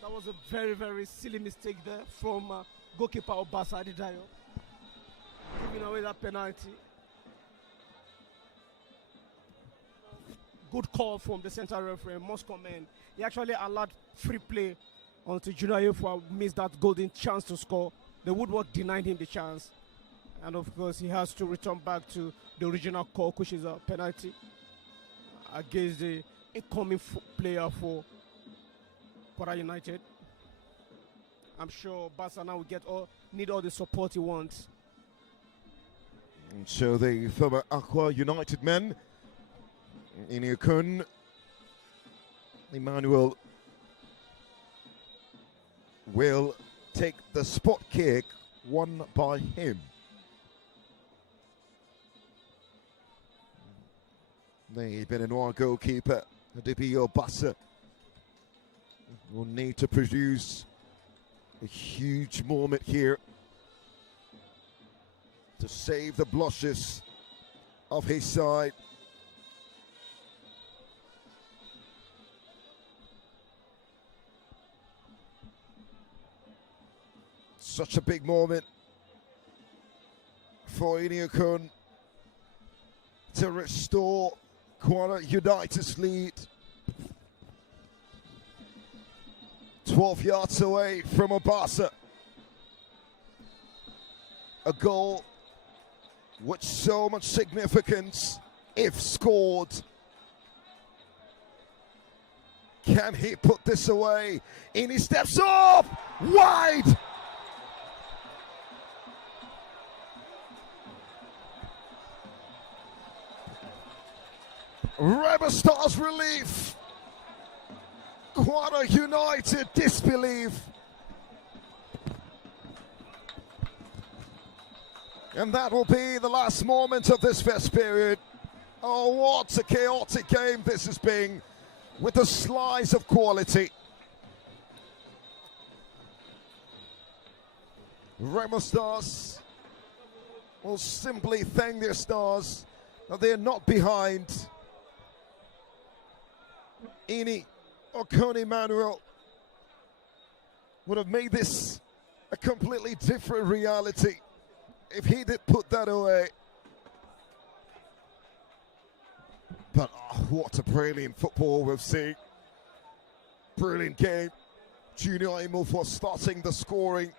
That was a very, very silly mistake there from goalkeeper Obasa Adedayo, giving away that penalty. Good call from the central referee, must commend. He actually allowed free play until Junior Aimufwa missed that golden chance to score. The Woodward denied him the chance. And of course, he has to return back to the original call, which is a penalty against the incoming player for Kwara United. I'm sure Barca now will need all the support he wants. And so the former Kwara United men, Iniokun, Emmanuel, will take the spot kick, won by him. The Beninois goalkeeper, Adibio Bassa, will need to produce a huge moment here to save the blushes of his side. Such a big moment for Iniokun to restore Kwara United's lead. 12 yards away from Obasa. A goal with so much significance if scored. Can he put this away? In he steps up, wide. Remo Stars relief. Kwara United disbelief. And that will be the last moment of this first period. Oh, what a chaotic game this has been, with a slice of quality. Remo Stars will simply thank their stars that they are not behind. Ini Okoni Manuel would have made this a completely different reality if he did put that away. But what a brilliant football we've seen. Brilliant game. Junior Imo for starting the scoring.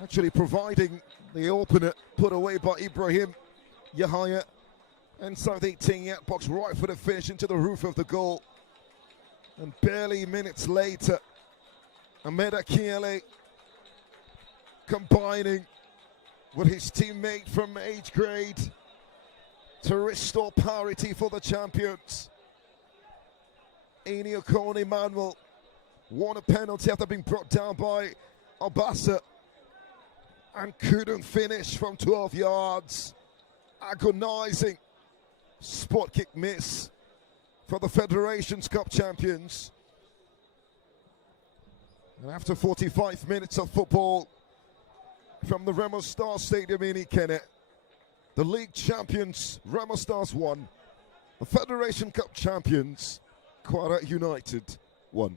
Actually providing the opener, put away by Ibrahim Yahaya. Inside the 18-yard box, right for the finish into the roof of the goal. And barely minutes later, Ahmed Akiele combining with his teammate from age grade to restore parity for the champions. Eni Okoni Manuel won a penalty after being brought down by Obasa and couldn't finish from 12 yards. Agonizing spot kick miss for the Federations Cup champions. And after 45 minutes of football from the Remo Stars Stadium in Ikenne, the league champions Remo Stars won, the Federation Cup champions Kwara United won.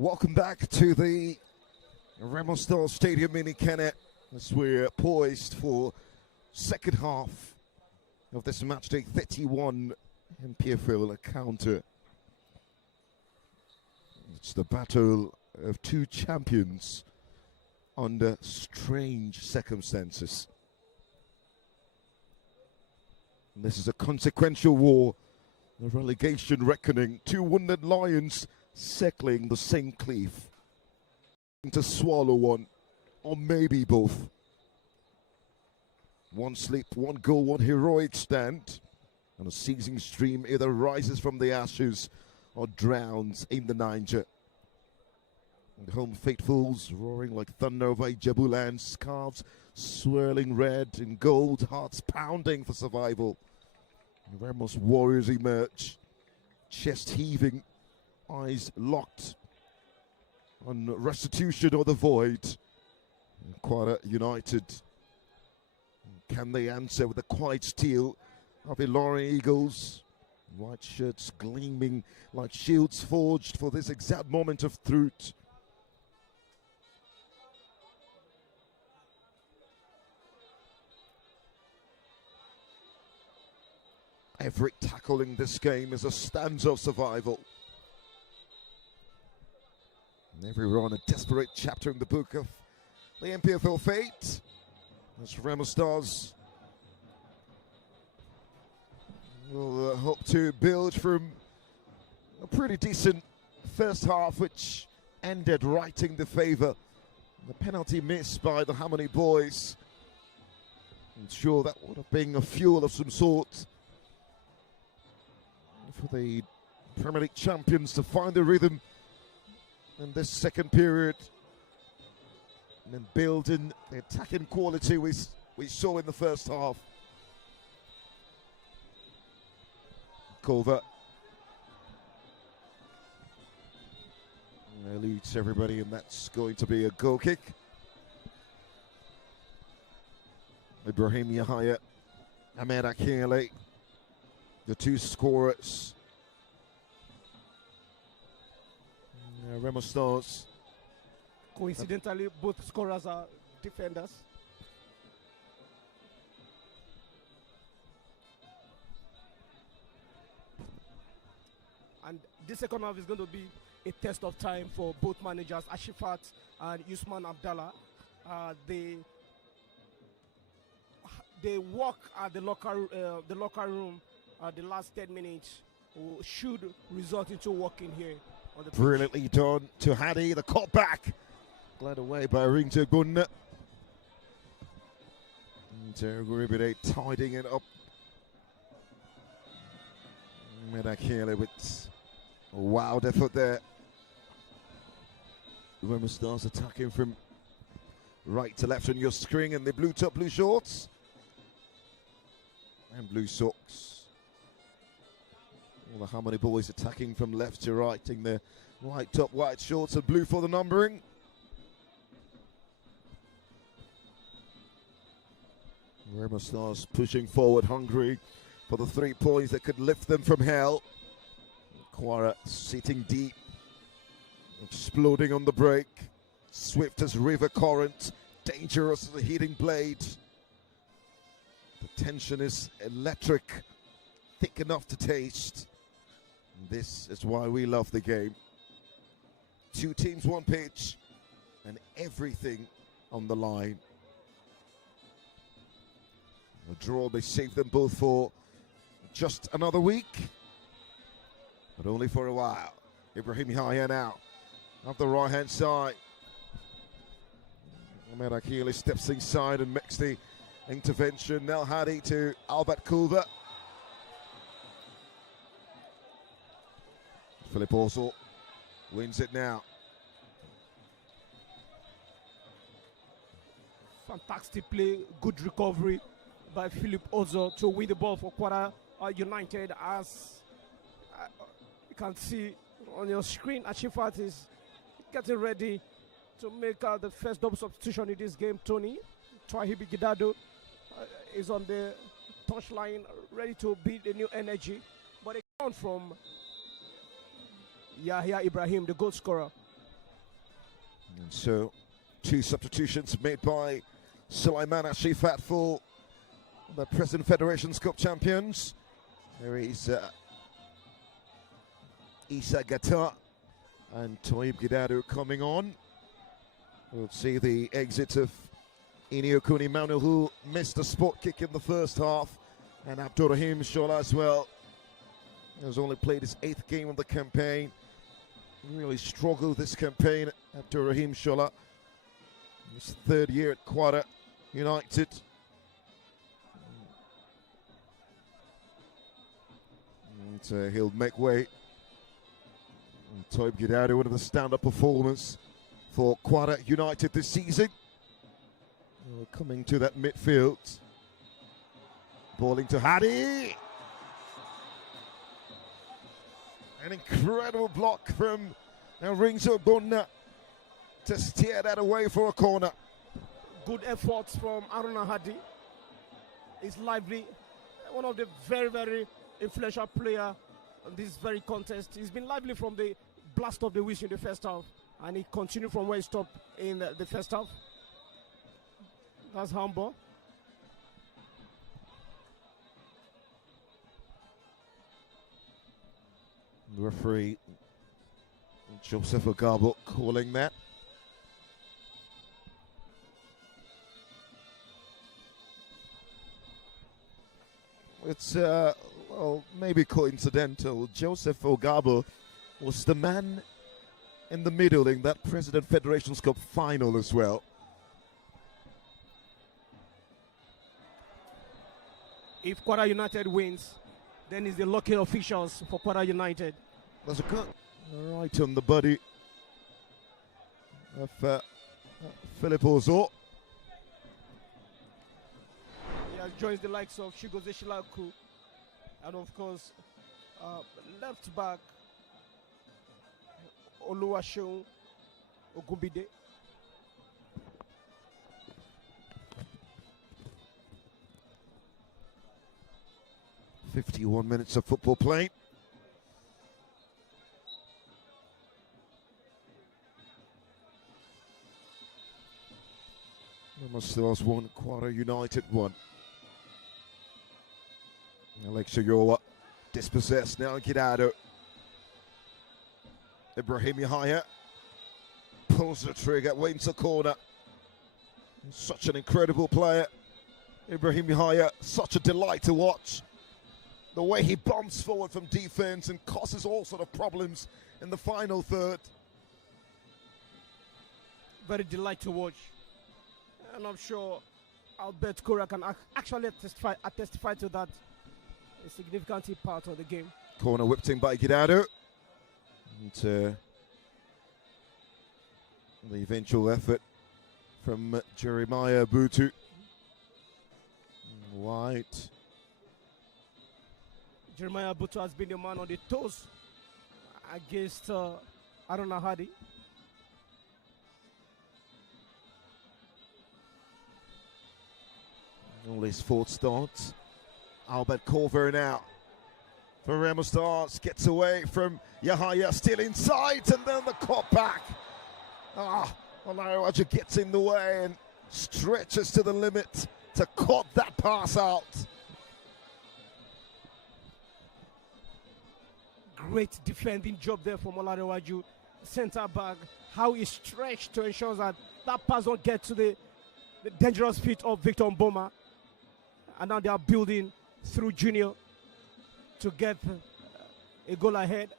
Welcome back to the Remo Stars Stadium in Kennet as we're poised for second half of this matchday 31 NPFL encounter. It's the battle of two champions under strange circumstances. And this is a consequential war, a relegation reckoning, two wounded lions circling the same cliff to swallow one, or maybe both. One sleep, one goal, one heroic stand, and a seizing stream either rises from the ashes or drowns in the Niger. The home faithfuls roaring like thunder over Ijebuland, scarves swirling red and gold, hearts pounding for survival. The Remos warriors emerge, chest heaving, eyes locked on restitution or the void. Kwara United, can they answer with the quiet steel of the Lorry Eagles? White shirts gleaming like shields forged for this exact moment of truth. Every tackle in this game is a stanza of survival. And every run a desperate chapter in the book of the NPFL fate. As Remo Stars will hope to build from a pretty decent first half, which ended right in the favour. The penalty missed by the Harmony boys. I'm sure that would have been a fuel of some sort for the Premier League champions to find the rhythm in this second period and then building the attacking quality we saw in the first half. Culver leads everybody, and that's going to be a goal kick. Ibrahim Yahya, Ahmed Akele, the two scorers. Remo Stars. Coincidentally, both scorers are defenders. And this second half is going to be a test of time for both managers, Ashifat and Usman Abdallah. They walk at the locker room the last 10 minutes should result into walking here on the Brilliantly pitch. Done to Hadi, the cut back. Glad away by Ringto Gunna. Guribide tidying it up. Medakele with a wild effort there. Remo Stars attacking from right to left on your screen, and the blue top, blue shorts and blue socks. All the Harmony boys attacking from left to right in their white top, white shorts, and blue for the numbering. Remo Stars pushing forward, hungry for the 3 points that could lift them from hell. Kwara sitting deep, exploding on the break, swift as river current, dangerous as a heating blade. The tension is electric, thick enough to taste. And this is why we love the game. 2 teams, 1 pitch, and everything on the line. A draw may save them both for just another week, but only for a while. Ibrahim Yahya now, up the right-hand side. Ahmed Akili steps inside and makes the intervention. Nel Hadi to Albert Kulva. Philip Orsel wins it now. Fantastic play, good recovery by Philip Ozo to win the ball for Kwara United. As you can see on your screen, Ashifat is getting ready to make the first double substitution in this game. Tony Twahibi Gidado is on the touchline, ready to build a new energy. But it comes from Yahya Ibrahim, the goal scorer. And so, 2 substitutions made by Sulaiman Ashifat for the present Federations Cup champions. There is Issa Gata and Toib Gidado coming on. We'll see the exit of Iniokuni Manu, who missed a spot kick in the first half, and Abdurrahim Shola as well. He has only played his 8th game of the campaign. Really struggled this campaign, Abdurrahim Shola. His 3rd year at Kwara United. And he'll make way. And Toib Gidado, one of the stand-up performers for Kwara United this season. Coming to that midfield. Balling to Hadi. An incredible block from Rinzo Bonna to steer that away for a corner. Good efforts from Aruna Hadi. He's lively. One of the very, very influential player in this very contest. He's been lively from the blast of the whistle in the first half, and he continued from where he stopped in the first half. That's humble. The referee Joseph Ogabo calling that. It's well, maybe coincidental. Joseph Ogabo was the man in the middle in that President Federations Cup final as well. If Kwara United wins, then it's the lucky officials for Kwara United. There's a cut right on the body of Philip Ozo. He has joined the likes of Chigozie Shilaku, and of course, left back Oluwaseun Ogunbide. "51 minutes of football play. Remo Stars 1, Kwara United 1. Alexa Yowa dispossessed now. Gidado. Ibrahim Yahya pulls the trigger, wins the corner. Such an incredible player. Ibrahim Yahya, such a delight to watch. The way he bumps forward from defense and causes all sort of problems in the final third. Very delight to watch. And I'm sure Albert Kora can actually testify to that. A significant part of the game. Corner whipped in by Gidado. And the eventual effort from Jeremiah Butu. White. Jeremiah Butu has been the man on the toes against Aruna Hadi. Only his 4th start. Albert Corver now for Remo Stars. Gets away from Yahya, still inside, and then the cut back. Olajuwon gets in the way and stretches to the limit to cut that pass out. Great defending job there from Olajuwon, centre back. How he stretched to ensure that that pass don't get to the dangerous feet of Victor Mboma. And now they are building through Junior to get a goal ahead.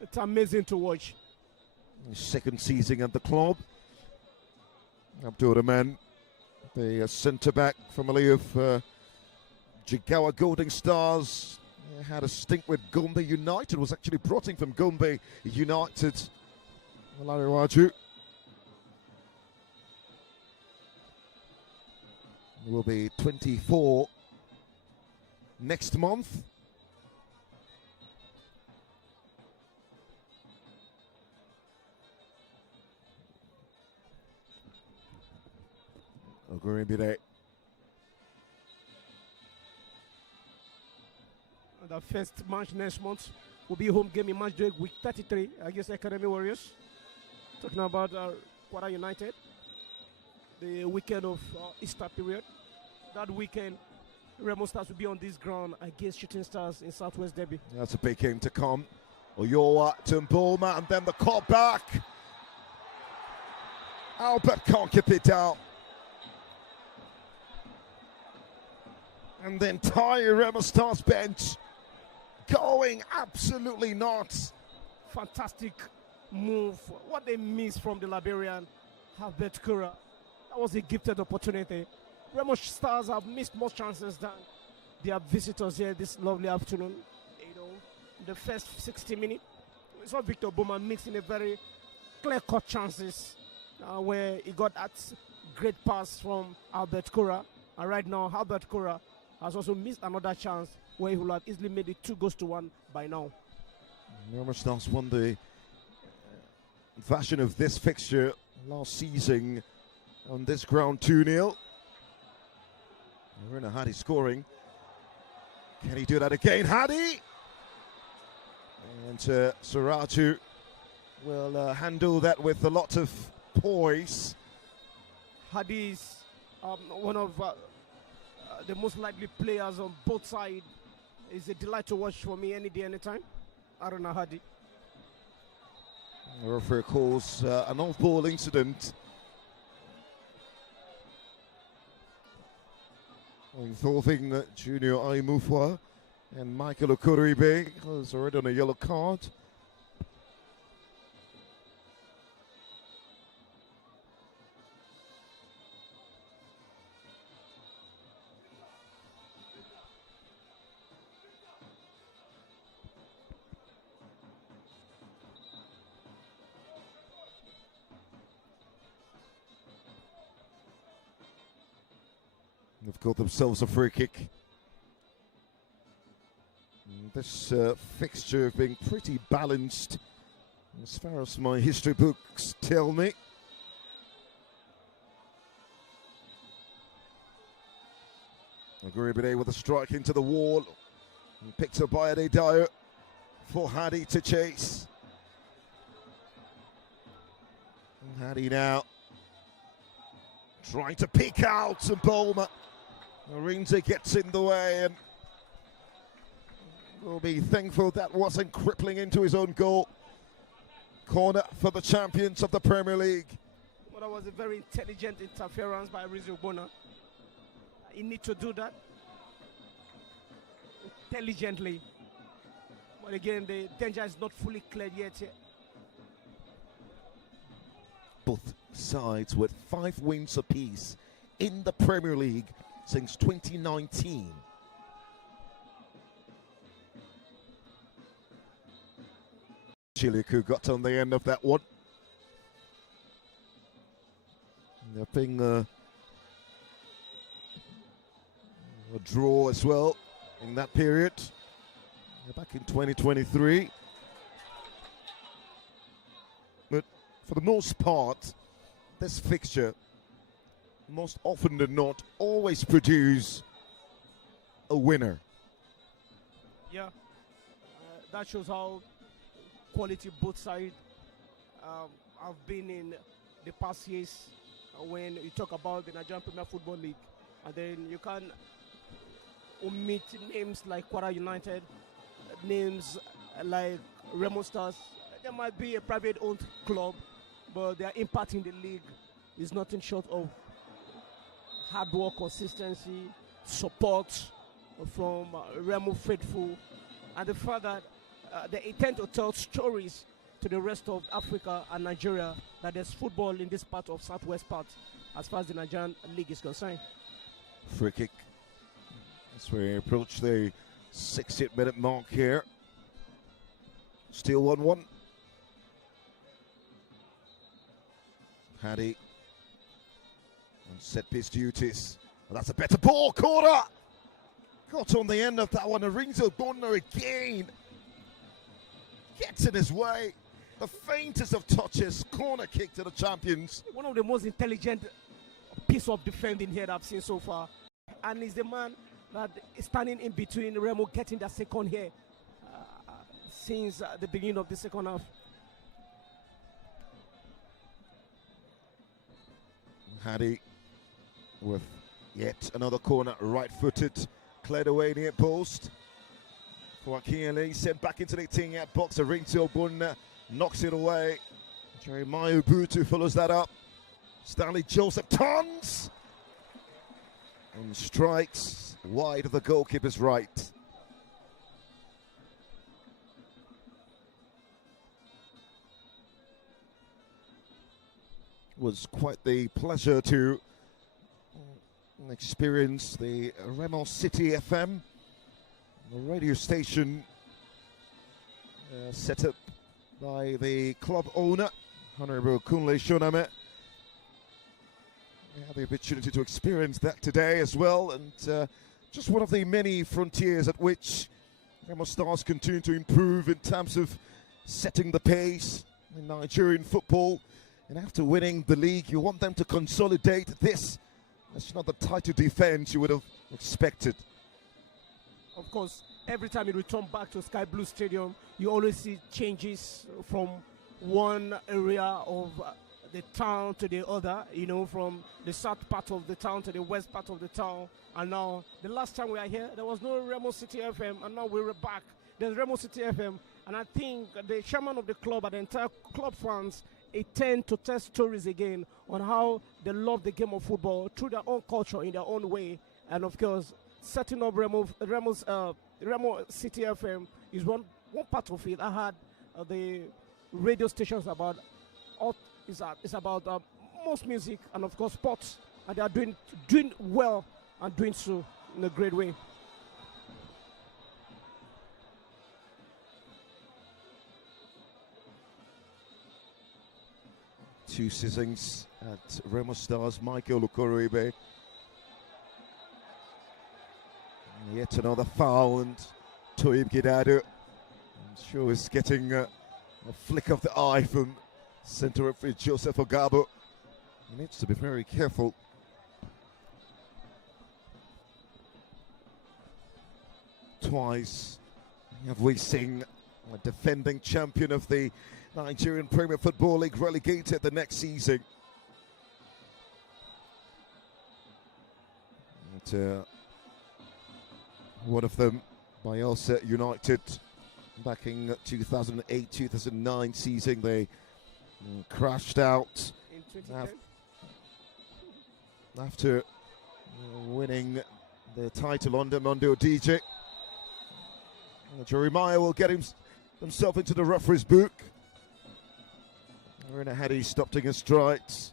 It's amazing to watch. His 2nd season at the club. Abdurrahman, the centre-back formerly of Jigawa Golden Stars, had a stint with Gombe United, was actually brought in from Gombe United. Olajuwon will be 24 next month. Ogunbide. The first match next month will be home game in match day week 33 against Academy Warriors. Talking about Kwara United, the weekend of Easter period. That weekend, Remo Stars will be on this ground against Shooting Stars in Southwest Derby. That's a big game to come. Oyowa to Mboma, and then the cut back. Albert can't keep it down. And the entire Remo Stars bench going absolutely nuts. Fantastic move. What they missed from the Liberian, Albert Kura. That was a gifted opportunity. Remo Stars have missed more chances than their visitors here this lovely afternoon. You know, the first 60 minutes, we saw Victor Boma mixing a very clear-cut chances where he got that great pass from Albert Kura. And right now, Albert Kura has also missed another chance where he would have easily made it 2-1 by now. Remo Stars won the version of this fixture last season on this ground 2-0. We're in a Hadi scoring. Can he do that again? Hadi! And Suraju will handle that with a lot of poise. Hadi is one of the most likely players on both sides. It's a delight to watch for me any day, anytime. Aruna Hadi. The referee calls an off-ball incident. Involving Junior Aimufwa and Michael Okoribe, who's already on a yellow card. They've got themselves a free kick. This fixture being pretty balanced as far as my history books tell me. Aguribide with a strike into the wall. And picked up by Adedayo for Hadi to chase. And Hadi now trying to pick out Mboma. Arinze gets in the way and will be thankful that wasn't crippling into his own goal. Corner for the champions of the Premier League. Well, that was a very intelligent interference by Rizzo Bona. He needs to do that intelligently. But again, the danger is not fully cleared yet. Both sides with 5 wins apiece in the Premier League since 2019. Chiliku got on the end of that one. They're being a draw as well in that period. They're back in 2023. But for the most part, this fixture, most often than not, always produce a winner. Yeah, that shows how quality both sides have been in the past years. When you talk about the Nigerian Premier Football League, and then you can omit names like Kwara United, names like Remo Stars. There might be a private-owned club, but their impact in the league is nothing short of hard work, consistency, support from Remo faithful, and the fact that they intend to tell stories to the rest of Africa and Nigeria that there's football in this part of southwest part as far as the Nigerian league is concerned. Free kick. As we approach the 60th-minute mark here. Still 1-1. Hadi on set-piece duties. Well, that's a better ball, corner! Got on the end of that one. Arinze Bonner again. Gets in his way. The faintest of touches. Corner kick to the champions. One of the most intelligent piece of defending here that I've seen so far. And he's the man that is standing in between Remo getting that second here since the beginning of the second half. Hadi with yet another corner, right-footed, cleared away near post. Joaquin sent back into the 18-yard box. Arinto Bunna knocks it away. Jeremiah Butu follows that up. Stanley Joseph turns and strikes wide of the goalkeeper's right. Was quite the pleasure to experience the Remo City FM, the radio station set up by the club owner, Honorable Kunle Shoname. We had the opportunity to experience that today as well, and just one of the many frontiers at which Remo Stars continue to improve in terms of setting the pace in Nigerian football. And after winning the league, you want them to consolidate this. That's not the title defense you would have expected. Of course, every time you return back to Sky Blue Stadium, you always see changes from one area of the town to the other, you know, from the south part of the town to the west part of the town. And now, the last time we were here, there was no Remo City FM, and now we're back. There's Remo City FM, and I think the chairman of the club and the entire club fans tend to tell stories again on how they love the game of football through their own culture in their own way. And of course, setting up Remo City FM is one part of it. I had the radio stations about it's about most music and of course sports, and they are doing well and doing so in a great way. Two seasons at Remo Stars, Michael Okoroibe. Yet another foul, and Toib Gidado, I'm sure, is getting a flick of the eye from centre referee Joseph Ogabo. He needs to be very careful. Twice have we seen a defending champion of the Nigerian Premier Football League relegated the next season. And, one of them, Kwara United, back in 2008-2009 season, they crashed out In 2010? after winning the title under Mondo DJ. Jeremiah will get himself into the referee's book. Rena Hadi stopped taking strides.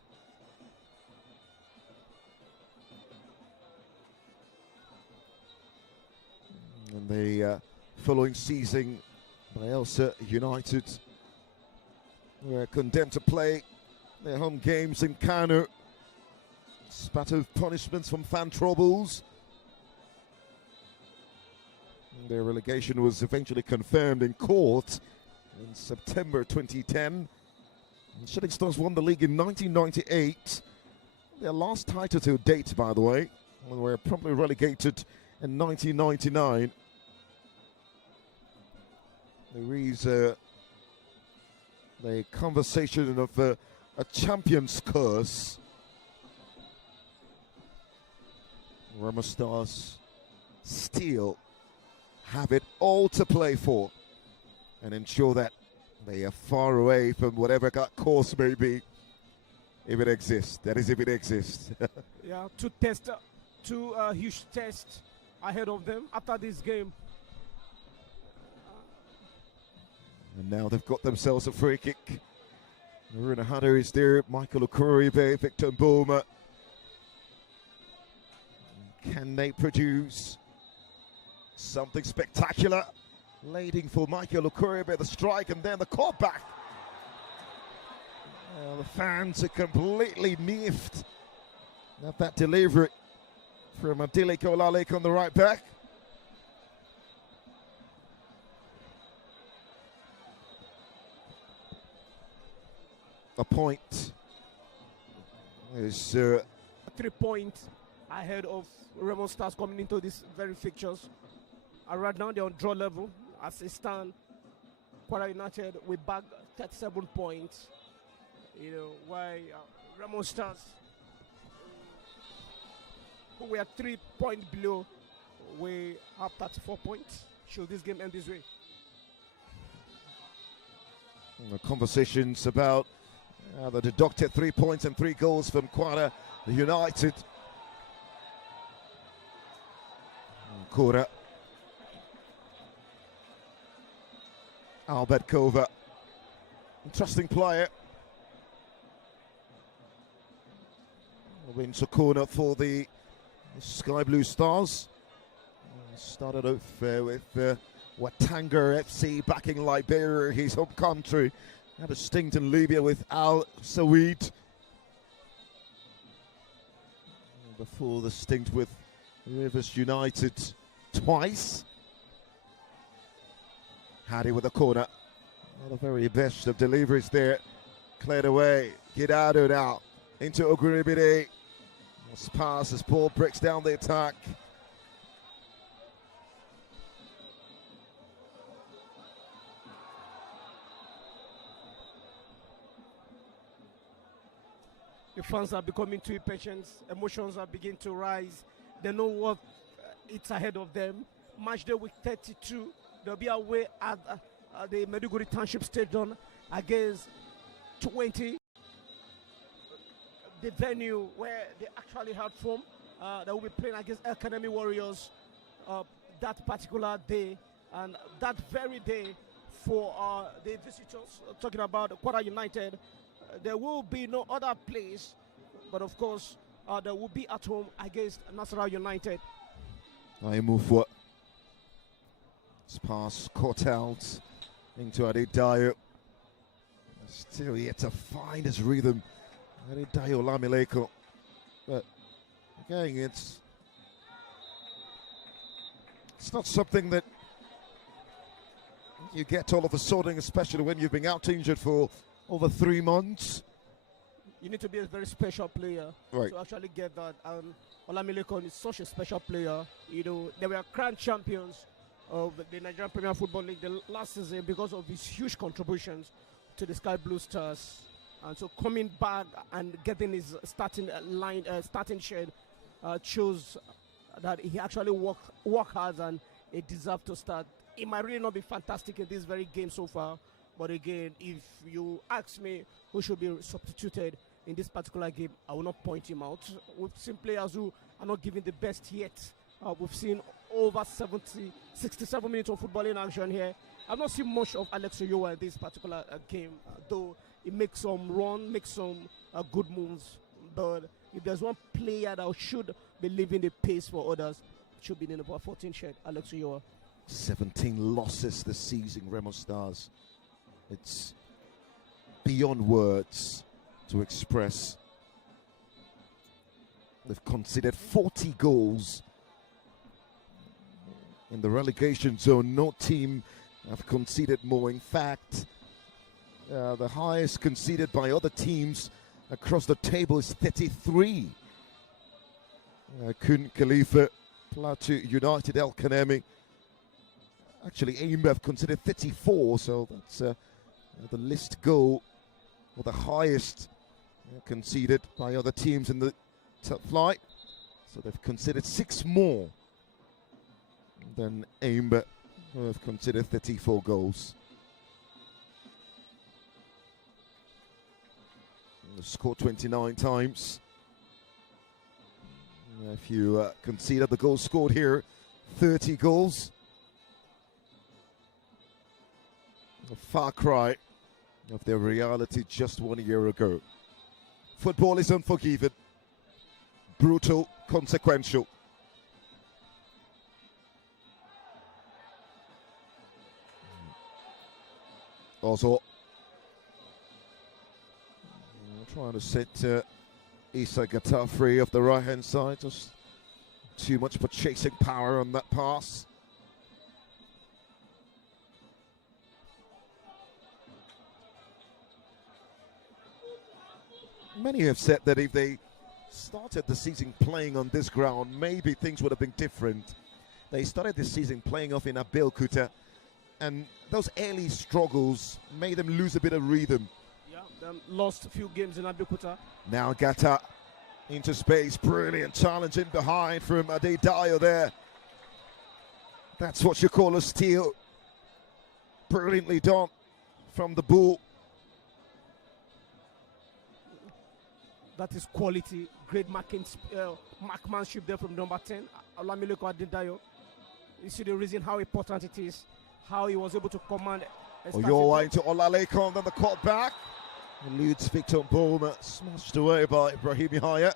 And the following season, Kwara United were condemned to play their home games in Kano. Spat of punishments from fan troubles. And their relegation was eventually confirmed in court in September 2010. Shooting Stars won the league in 1998. Their last title to date, by the way. They were promptly relegated in 1999. There is the conversation of a champion's curse. Remo Stars still have it all to play for and ensure that they are far away from whatever that course may be, if it exists. That is, if it exists. Yeah, two huge tests ahead of them after this game. And now they've got themselves a free kick. Maruna Hunter is there, Michael Okoroibe, Victor Mboma. Can they produce something spectacular? Leading for Michael Okoroibe, the strike, and then the call back. The fans are completely miffed at that delivery from Adile Kolalek on the right back. A point is 3 points ahead of Remo Stars coming into these very fixtures. And right now they're on draw level. As they stand, Kwara United we back 37 points. You know, why Remo Stars who were 3 points below, we have 34 points. Should this game end this way? The conversations about the deducted 3 points and 3 goals from Kwara United. Kwara. Albert Kova. Interesting player. Wins a corner for the Sky Blue Stars. Started off with Watanga FC backing Liberia, his home country. Had a stint in Libya with Al Saweed. Before the stint with Rivers United twice. Hadi with a corner. Not the very best of deliveries there. Cleared away. Gidado now into Oguribide. Pass as Paul breaks down the attack. The fans are becoming too impatient. Emotions are beginning to rise. They know what it's ahead of them. Match day week 32. They'll be away at the Meduguri Township Stadium against 20. The venue where they actually had from. They will be playing against Academy Warriors that particular day. And that very day for the visitors, talking about Kwara United, there will be no other place, but of course, they will be at home against Nasarawa United. I move what? This pass caught out into Adedayo. Still yet to find his rhythm. Adedayo Lamileko. But again, it's not something that you get all of a sudden, especially when you've been out injured for over 3 months. You need to be a very special player to actually get that. Olamilekon is such a special player. You know, they were crowned champions of the Nigerian Premier Football League the last season because of his huge contributions to the Sky Blue Stars. And so coming back and getting his starting shed shows that he actually worked hard and he deserved to start. It might really not be fantastic in this very game so far, but again, if you ask me who should be substituted in this particular game, I will not point him out. We've seen players who are not giving the best yet. We've seen over 67 minutes of football in action here. I've not seen much of Alex Oyowa in this particular game, though he makes some run, makes some good moves. But if there's one player that should be leaving the pace for others, it should be the number 14 shed, Alex Oyowa. 17 losses this season, Remo Stars. It's beyond words to express. They've conceded 40 goals. In the relegation zone, no team have conceded more. In fact, the highest conceded by other teams across the table is 33. Kun Khalifa, Plateau United, El Kanemi. Actually, AIM have conceded 34, so that's the list goal, or the highest conceded by other teams in the top flight. So they've conceded 6 more than AIM, who have conceded 34 goals. They've scored 29 times. If you consider the goals scored here, 30 goals. A far cry of their reality just 1 year ago. Football is unforgiving, brutal, consequential. Also, trying to set Issa Gata free off the right hand side. Just too much purchasing power on that pass. Many have said that if they started the season playing on this ground, maybe things would have been different. They started the season playing off in Abeokuta, and those early struggles made them lose a bit of rhythm. Yeah, they lost a few games in Abeokuta. Now Gata Into space, brilliant challenge in behind from Adedayo there. That's what you call a steal. Brilliantly done from the bull. That is quality. Great markmanship there from number 10, Olamileko Adedayo. You see the reason how important it is, how he was able to command. Oyowa into Olaleko, and then the cut back. Eludes Victor Mboma, smashed away by Ibrahim Yahya.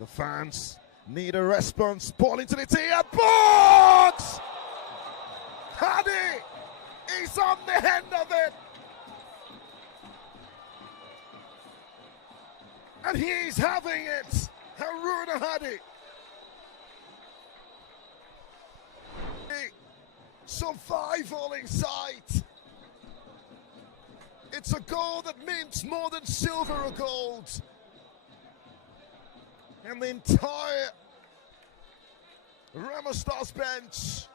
The fans need a response. Ball into the tee and boards! Hadi is on the end of it. And he's having it. Haruna Hadi. Survival in sight. It's a goal that means more than silver or gold. And the entire Remo Stars bench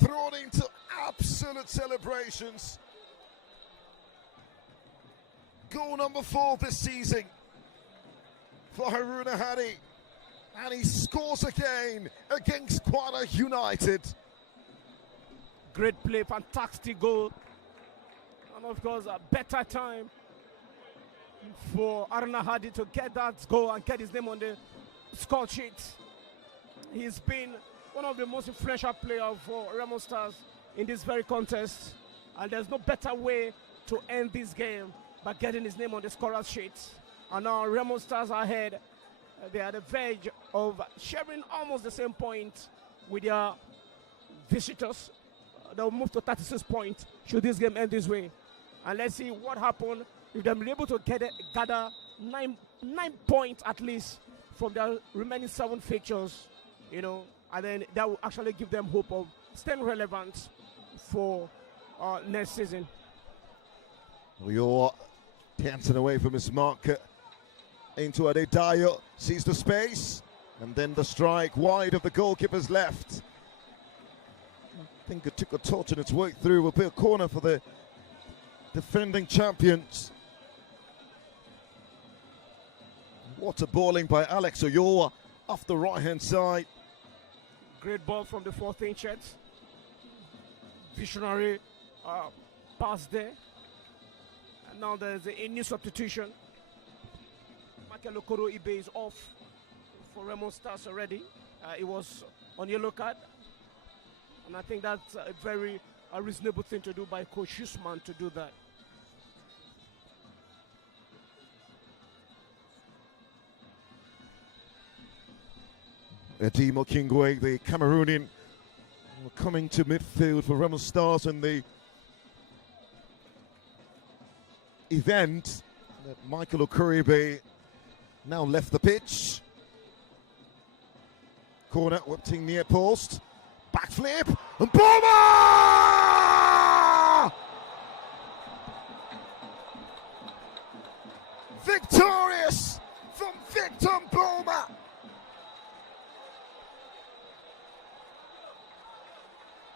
thrown into absolute celebrations. Goal number 4 this season for Haruna Hadi. And he scores again against Kwara United. Great play, fantastic goal. And of course, a better time for Haruna Hadi to get that goal and get his name on the score sheet. He's been one of the most influential players for Remo Stars in this very contest. And there's no better way to end this game by getting his name on the scorer's sheet. And now Remo Stars are ahead. They are at the verge of sharing almost the same point with their visitors. They'll move to 36 points should this game end this way. And let's see what happens if they're able to gather nine points at least from their remaining 7 fixtures, you know, and then that will actually give them hope of staying relevant for next season. You're dancing away from his mark into Adedayo, sees the space, and then the strike wide of the goalkeeper's left. I think it took a touch and it's worked through. Will be a corner for the defending champions. What a balling by Alex Oyowa off the right-hand side. Great ball from the 14th shirt. Visionary pass there. And now there's a new substitution. Michael Okoro Ibe is off for Remo Stars already. It was on yellow card. And I think that's a very reasonable thing to do by Coach Usman to do that. Edimo Kingwe, the Cameroonian, coming to midfield for Remo Stars in the event that Michael Okoribe now left the pitch. Corner, whipping near post. Backflip, and Boma! Victorious from Victor Boma.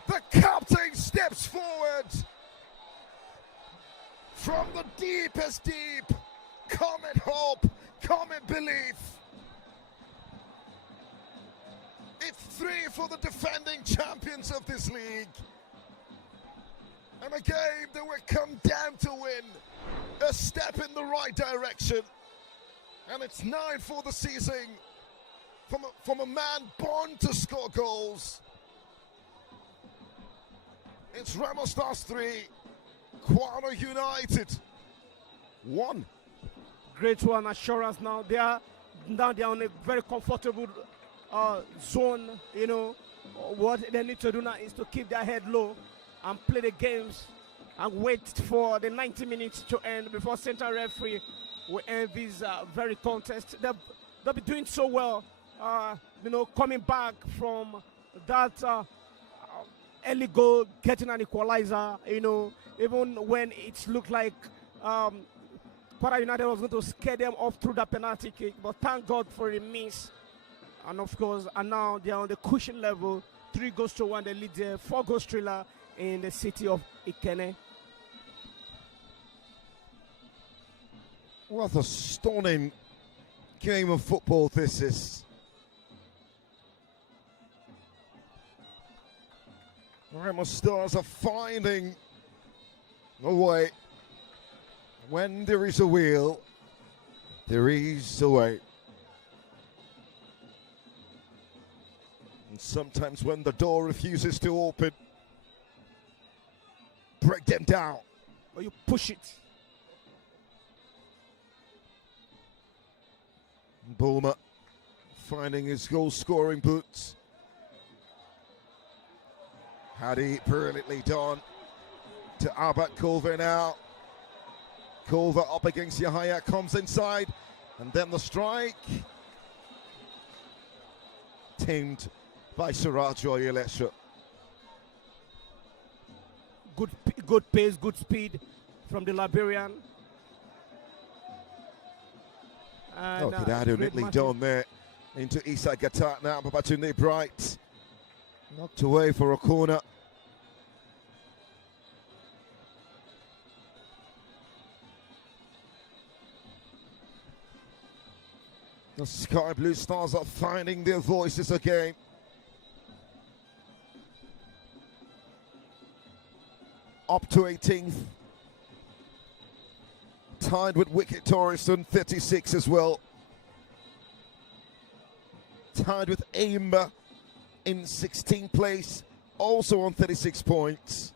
The captain steps forward from the deepest deep. Common hope, common belief. It's 3 for the defending champions of this league. And a game that will come down to win. A step in the right direction. And it's 9 for the season from a man born to score goals. It's Remo Stars 3, Kwara United 1. Great one, assurance now. They are on a very comfortable zone, you know. What they need to do now is to keep their head low and play the games and wait for the 90 minutes to end before central referee will end this very contest. They'll be doing so well, you know, coming back from that early goal, getting an equalizer, you know, even when it looked like Kwara United was going to scare them off through that penalty kick, but thank God for a miss. And of course, and now they are on the cushion level, 3 goals to 1, they lead there, 4 goals thriller in the city of Ikene. What a stunning game of football this is. Remo Stars are finding a way. When there is a will, there is a way. And sometimes when the door refuses to open, break them down. Or you push it. Bulmer finding his goal-scoring boots. Hadi brilliantly done to Albert Culver now. Culver up against Yahya, comes inside, and then the strike. Tamed by Sirajo Ilesha. Good pace, good speed from the Liberian. And, Kidado neatly done there into Isa Gatat now. Babatunde Bright knocked away for a corner. The Sky Blue Stars are finding their voices again. Up to 18th. Tied with Wicked Torreston, 36 as well. Tied with Aimba in 16th place, also on 36 points.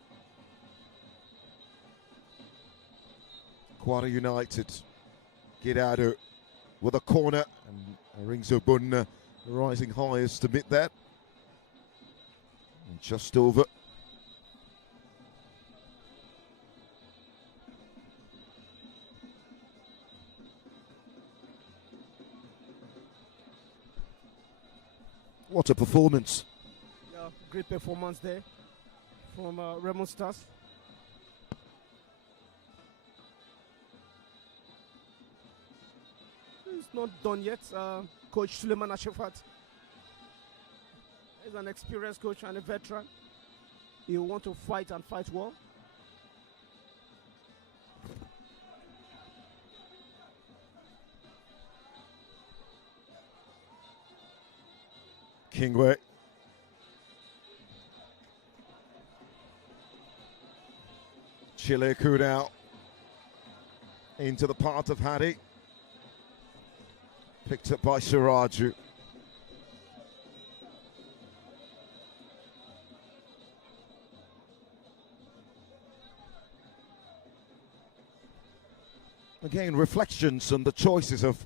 Kwara United, Gidado with a corner, and Ringzo Bunna rising highest to meet that. And just over. What a performance. Yeah, great performance there from Remo Stars. It's not done yet. Coach Suleiman Ashifat is an experienced coach and a veteran. He will want to fight and fight well. Kingway. Chile now into the part of Hadi. Picked up by Siraju. Again, reflections on the choices of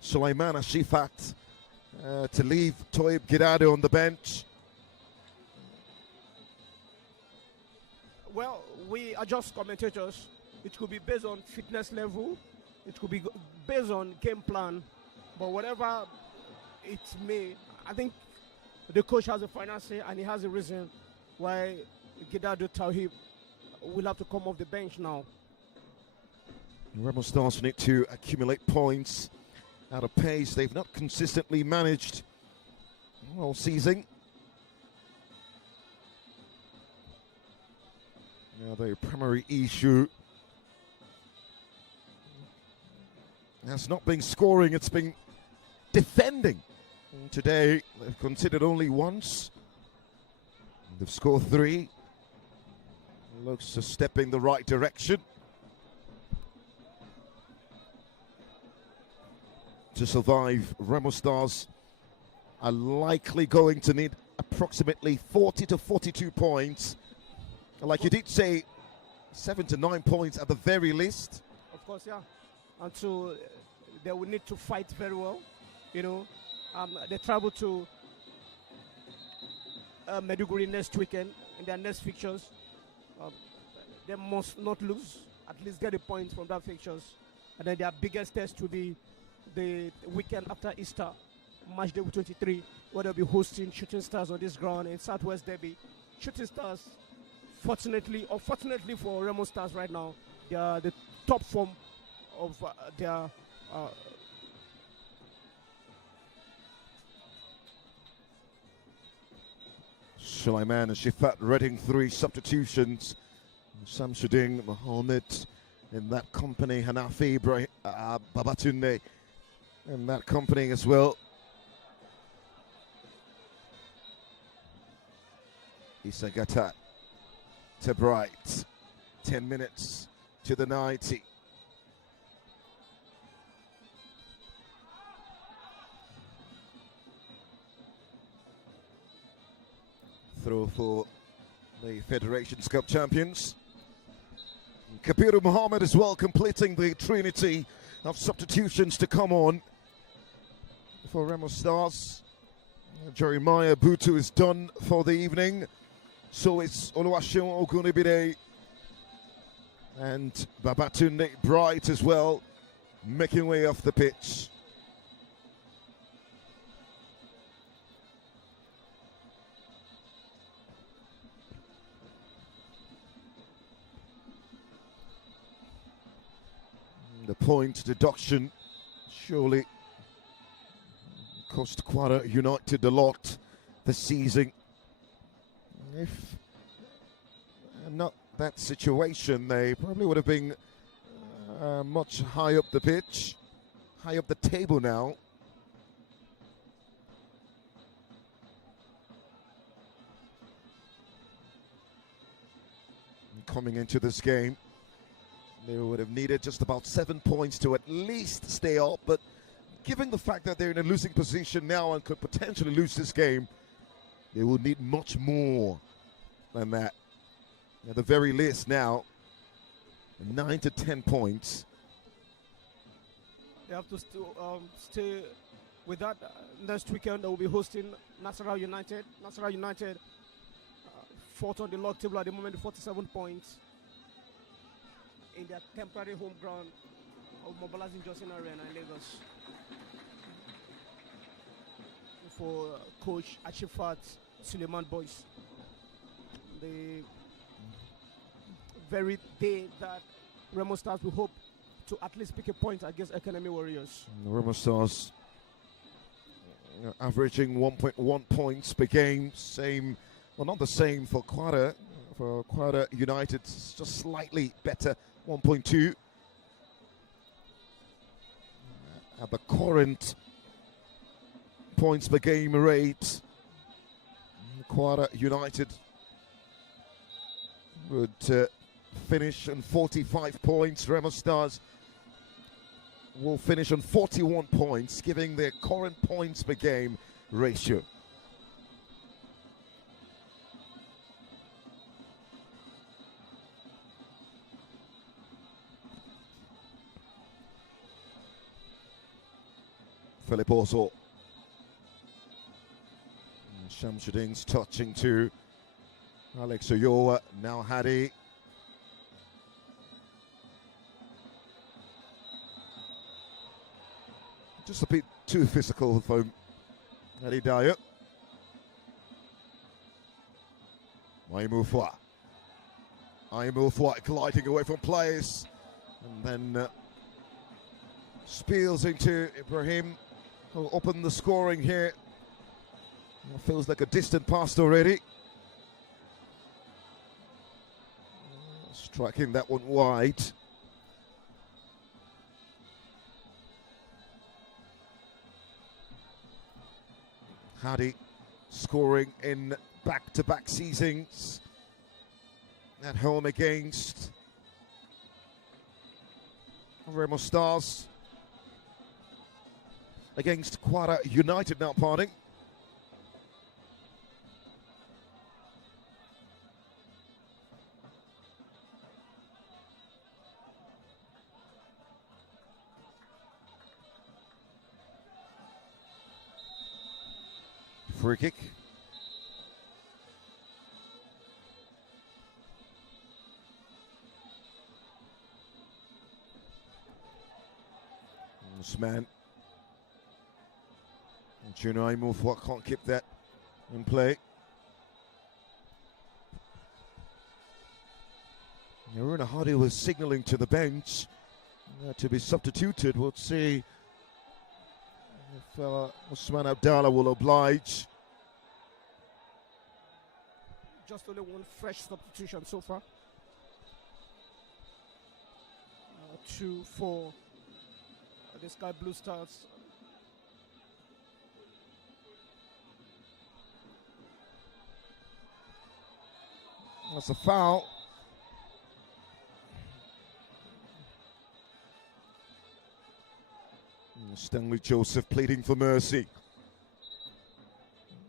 Sulaiman Ashifat to leave Toib Gidado on the bench. Well, we are just commentators. It could be based on fitness level. It could be based on game plan. But whatever it may, I think the coach has a final say and he has a reason why Gidado Tawhib will have to come off the bench now. Remo Stars need to accumulate points at a pace they've not consistently managed all season. Now their primary issue has not been scoring, it's been defending. And today they've conceded only once. They've scored 3. Looks a step in the right direction. To survive, Remo Stars are likely going to need approximately 40 to 42 points. Like you did say, 7 to 9 points at the very least. Of course, yeah. And so they will need to fight very well. You know, they travel to Maiduguri next weekend in their next fixtures. They must not lose, at least get a point from that fixtures. And then their biggest test will be the weekend after Easter, match day 23, where they'll be hosting Shooting Stars on this ground in Southwest Derby. Shooting Stars, fortunately, or fortunately for Remo Stars right now, they are the top form of their Sulaiman and Shifat Reading 3 substitutions. Samsudin, Mohammed, in that company, Hanafi Babatunde in that company as well. Isagata to Bright, 10 minutes to the 90. Throw for the Federations Cup champions. Kabiru Mohammed as well, completing the trinity of substitutions to come on for Remo Stars. Jeremiah Butu is done for the evening. So it's Oluwaseun Ogunibide and Babatunde Bright as well, making way off the pitch. The point deduction surely cost Kwara United a lot this season. If not that situation, they probably would have been much high up the pitch, high up the table now. Coming into this game, they would have needed just about 7 points to at least stay up, but given the fact that they're in a losing position now and could potentially lose this game, they will need much more than that. At the very least now, 9 to 10 points. They have to stay with that. Next weekend they will be hosting Nasarawa United. Nasarawa United fourth on the log table at the moment, 47 points in their temporary home ground of Mobilizing Johnson Arena in Lagos. For coach Achifat Suleiman Boyce. The very day that Remo Stars will hope to at least pick a point against Academy Warriors. Remo Stars averaging 1.1 points per game. Same, well, not the same for Kwara. For Kwara United, it's just slightly better, 1.2. At the current points per game rate, Kwara United would finish on 45 points. Remo Stars will finish on 41 points, giving their current points per game ratio. Philip Ozo. Shamsuddin's touching to Alex Oyowa, now Hadi. Just a bit too physical for Hadi Dyer. Aimufwa gliding away from players, and then spills into Ibrahim, who'll open the scoring here. Feels like a distant past already. Striking that one wide. Hadi scoring in back-to-back seasons at home against Remo Stars, against Kwara United now parting. Free kick. Usman. Juno Aimufwa can't keep that in play. Haruna Hadi was signalling to the bench to be substituted. We'll see if Usman Abdallah will oblige. Just only one fresh substitution so far. 2 for the Sky Blue Stars. That's a foul. Stanley Joseph pleading for mercy.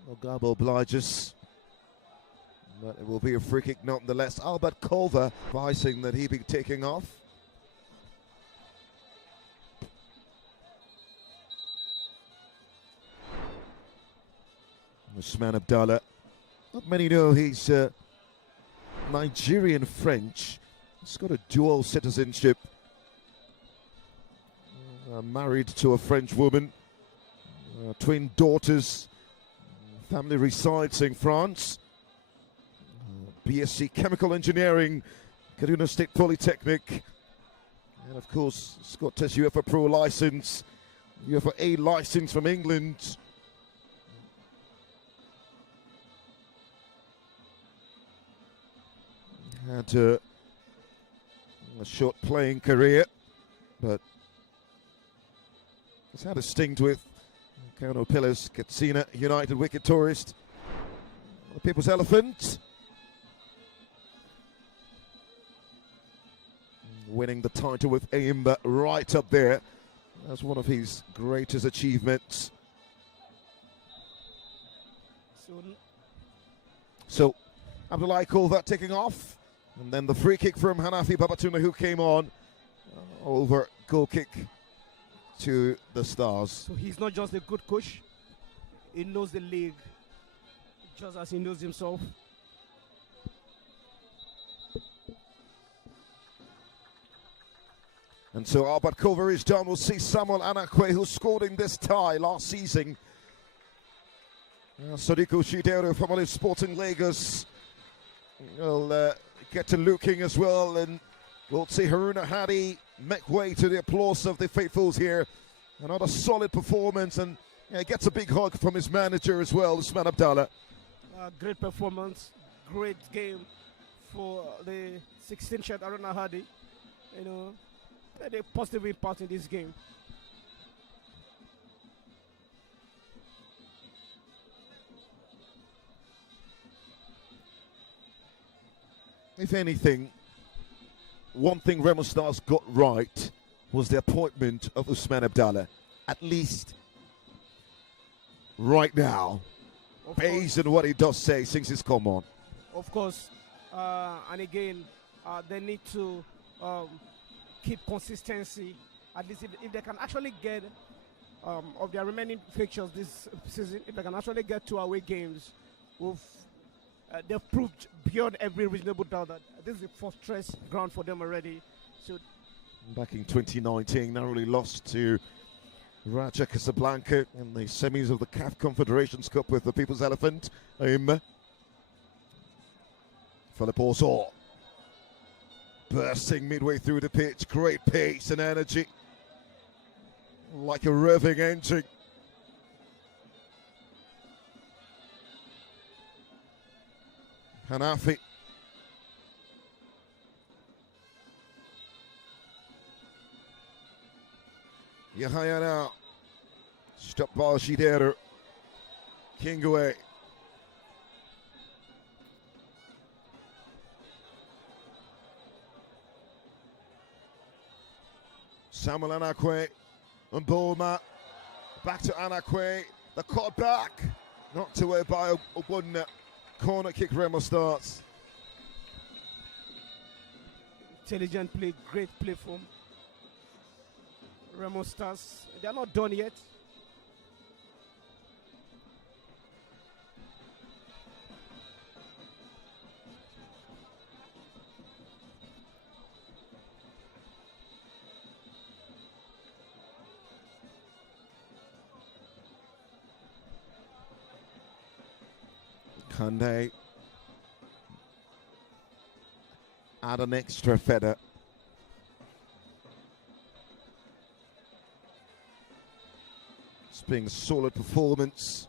Ogabo obliges. But it will be a free kick nonetheless. Albert Culver advising that he be taking off. Usman Abdallah. Not many know he's Nigerian French. He's got a dual citizenship. Married to a French woman. Twin daughters. Family resides in France. BSc Chemical Engineering, Kaduna State Polytechnic. And of course, Scott Test UEFA Pro license, UEFA A license from England. Had a short playing career, but he's had a stint with Kano Pillars, Katsina United, Wicked Tourist, the People's Elephant. Winning the title with aim right up there. That's one of his greatest achievements. So Abdullahi Kulva taking off. And then the free kick from Hanafi Babatuna, who came on over goal kick to the Stars. So he's not just a good coach, he knows the league just as he knows himself. And so Albert Culver is done. We'll see Samuel Anakwe, who scored in this tie last season. Sadiku Shidero from Olive Sporting Lagos will get to looking as well. And we'll see Haruna Hadi make way to the applause of the faithfuls here. Another solid performance, and gets a big hug from his manager as well, Usman Abdallah. Great performance, great game for the 16th Haruna Hadi. You know, had a positive impact in this game. If anything, one thing Remo Stars got right was the appointment of Usman Abdallah. At least right now, based on what he does say since he's come on. Of course, and again, they need to keep consistency. At least if they can actually get of their remaining fixtures this season, if they can actually get 2 away games, they've proved beyond every reasonable doubt that this is a fortress ground for them already. So, back in 2019, narrowly lost to Raja Casablanca in the semis of the CAF Confederations Cup with the People's Elephant. Philip Ozo bursting midway through the pitch, great pace and energy, like a revving engine. Hanafi. Yahya now. Stop ball, Shidero. Kingway. Samuel Anakwe and Bulma. Back to Anakwe. The cut back. Knocked away by a one corner kick. Remo Stars. Intelligent play, great play from Remo Stars. They are not done yet. Kande add an extra feather. It's been a solid performance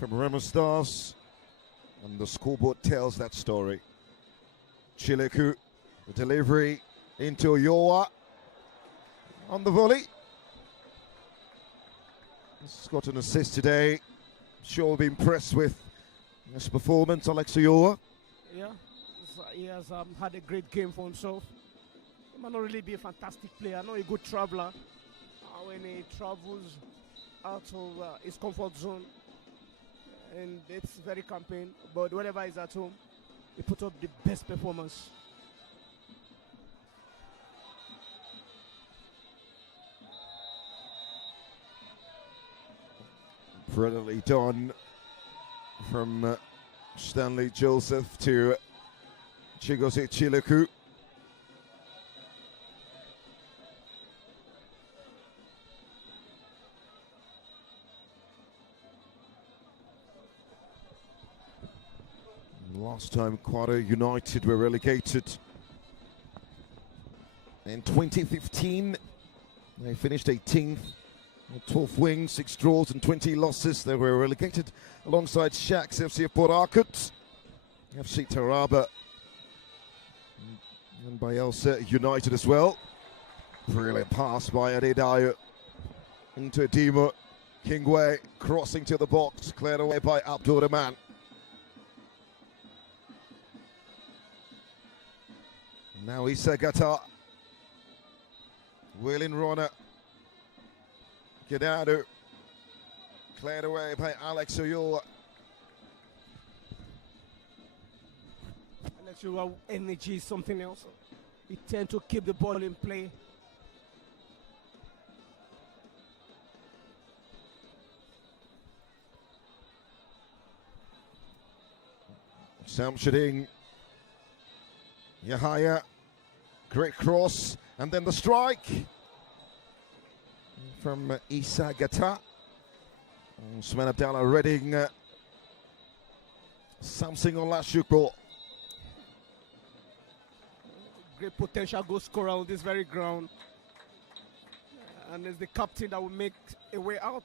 from Remo Stars, and the scoreboard tells that story. Chileku, the delivery, into Yoa on the volley. He's got an assist today. Sure, we'll be impressed with this performance, Alex Yoa. Yeah, he has had a great game for himself. He might not really be a fantastic player, not a good traveler. When he travels out of his comfort zone, and it's very campaign, but whenever he's at home, he puts up the best performance. Brilliantly done from Stanley Joseph to Chigozie Chileku. Last time Kwara United were relegated in 2015, they finished 18th, 12 wins, 6 draws and 20 losses. They were relegated alongside Sharks FC Port Harcourt, FC Taraba and Bayelsa United as well. Brilliant pass by Adedayo into Dimo Kingway, crossing to the box, cleared away by Abdurrahman. Now Issa Gata, Willing Rona, Gedado, cleared away by Alex Oyoa. Alex Oyoa energy is something else. He tends to keep the ball in play. Sam Shading, Yahaya, great cross, and then the strike from Issa Gata. Usman Abdallah Redding, Samson Olashuko. Great potential goal scorer on this very ground. And it's the captain that will make a way out.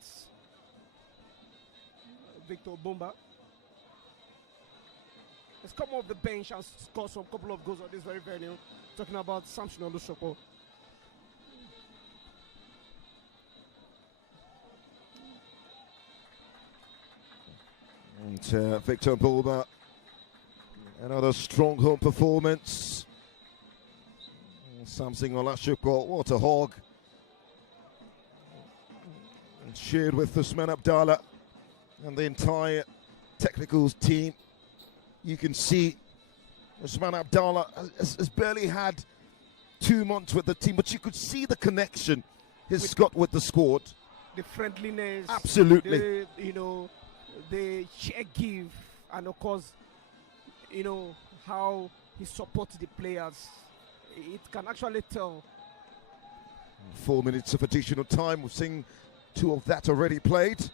Victor Bomba has come off the bench and scored some couple of goals on this very venue. Talking about Samson Olusoko. And Victor Bomba, another strong home performance. Samson Olashuko, what a hog. And shared with Usman Abdallah and the entire technical team. You can see Usman Abdallah has barely had 2 months with the team, but you could see the connection he's got with the squad. The friendliness. Absolutely. The share give, and of course, how he supports the players. It can actually tell. 4 minutes of additional time. We've seen 2 of that already played.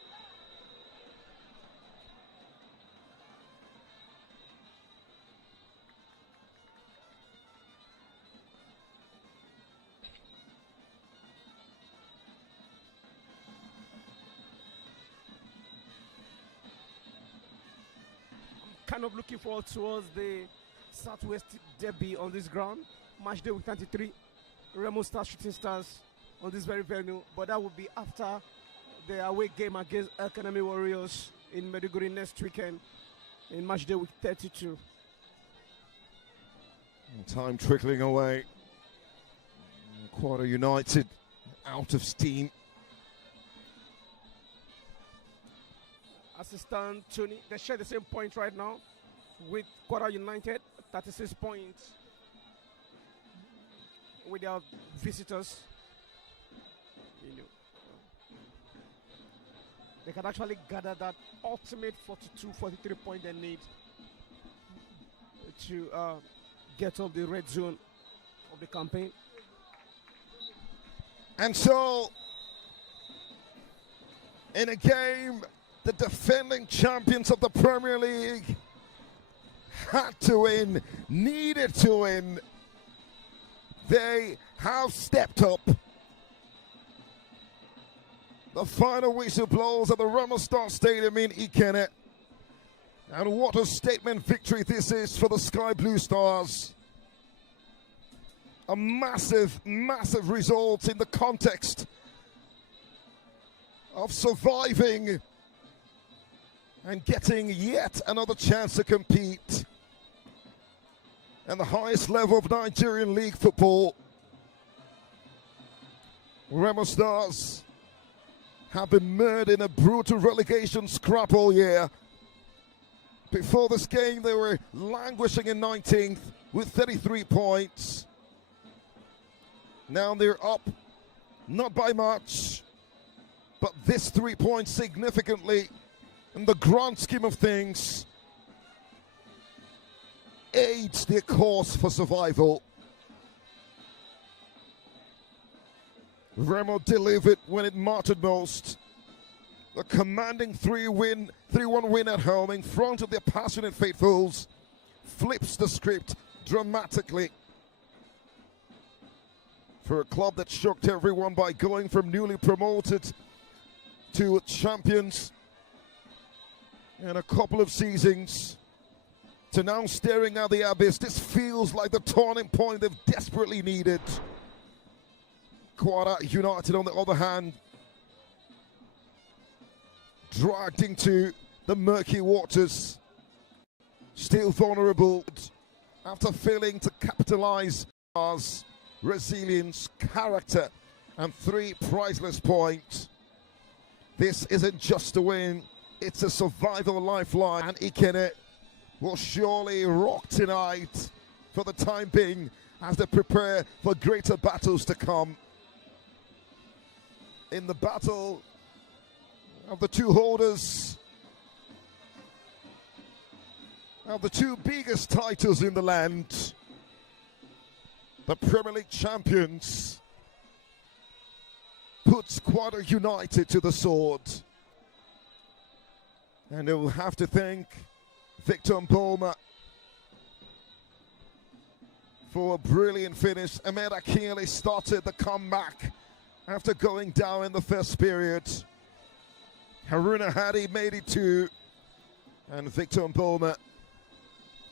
Kind of looking forward towards the Southwest derby on this ground. Match day week 93. Remo Stars Shooting Stars on this very venue, but that will be after the away game against Academy Warriors in Maiduguri next weekend in match day week 32. Time trickling away. Kwara United out of steam. Assistant Tony, they share the same point right now with Kwara United, 36 points with their visitors. They can actually gather that ultimate 42-43 point they need to get off the red zone of the campaign. And so, in a game the defending champions of the Premier League had to win, needed to win, they have stepped up. The final whistle blows at the Remo Stars Stadium in Ikenne. And what a statement victory this is for the Sky Blue Stars. A massive, massive result in the context of surviving and getting yet another chance to compete at the highest level of Nigerian League football. Remo Stars have been mired in a brutal relegation scrap all year. Before this game, they were languishing in 19th with 33 points. Now they're up, not by much, but this 3 points significantly in the grand scheme of things aids their course for survival. Remo delivered when it mattered most. A commanding 3-1 win at home in front of their passionate faithfuls flips the script dramatically. For a club that shocked everyone by going from newly promoted to champions in a couple of seasons to now staring at the abyss, this feels like the turning point they've desperately needed. Kwara United, on the other hand, dragged into the murky waters, still vulnerable after failing to capitalize on resilience, character, and 3 priceless points. This isn't just a win, it's a survival lifeline, and Ikene will surely rock tonight for the time being as they prepare for greater battles to come. In the battle of the two holders of the 2 biggest titles in the land, the Premier League champions, puts Kwara United to the sword. And they will have to thank Victor Mboma for a brilliant finish. Ahmed Akinle started the comeback after going down in the first period. Haruna Hadi made it 2, and Victor Mboma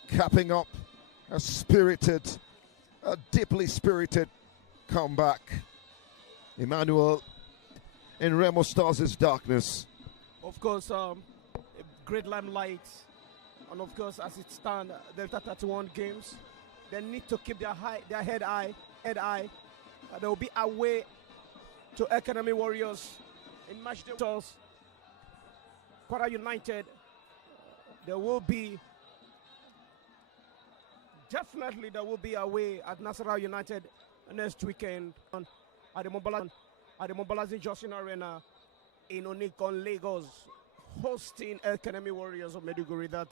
capping up a deeply spirited comeback. Emmanuel in Remo Stars' darkness. Of course, great limelight, and of course, as it stands, they've had 31 games. They need to keep their head high. They will be away to Academy Warriors in match day. Kwara United, there will be away at Nasarawa United next weekend at the Mobilizing Johnson Arena in Onikon, Lagos, hosting Academy Warriors of Maiduguri that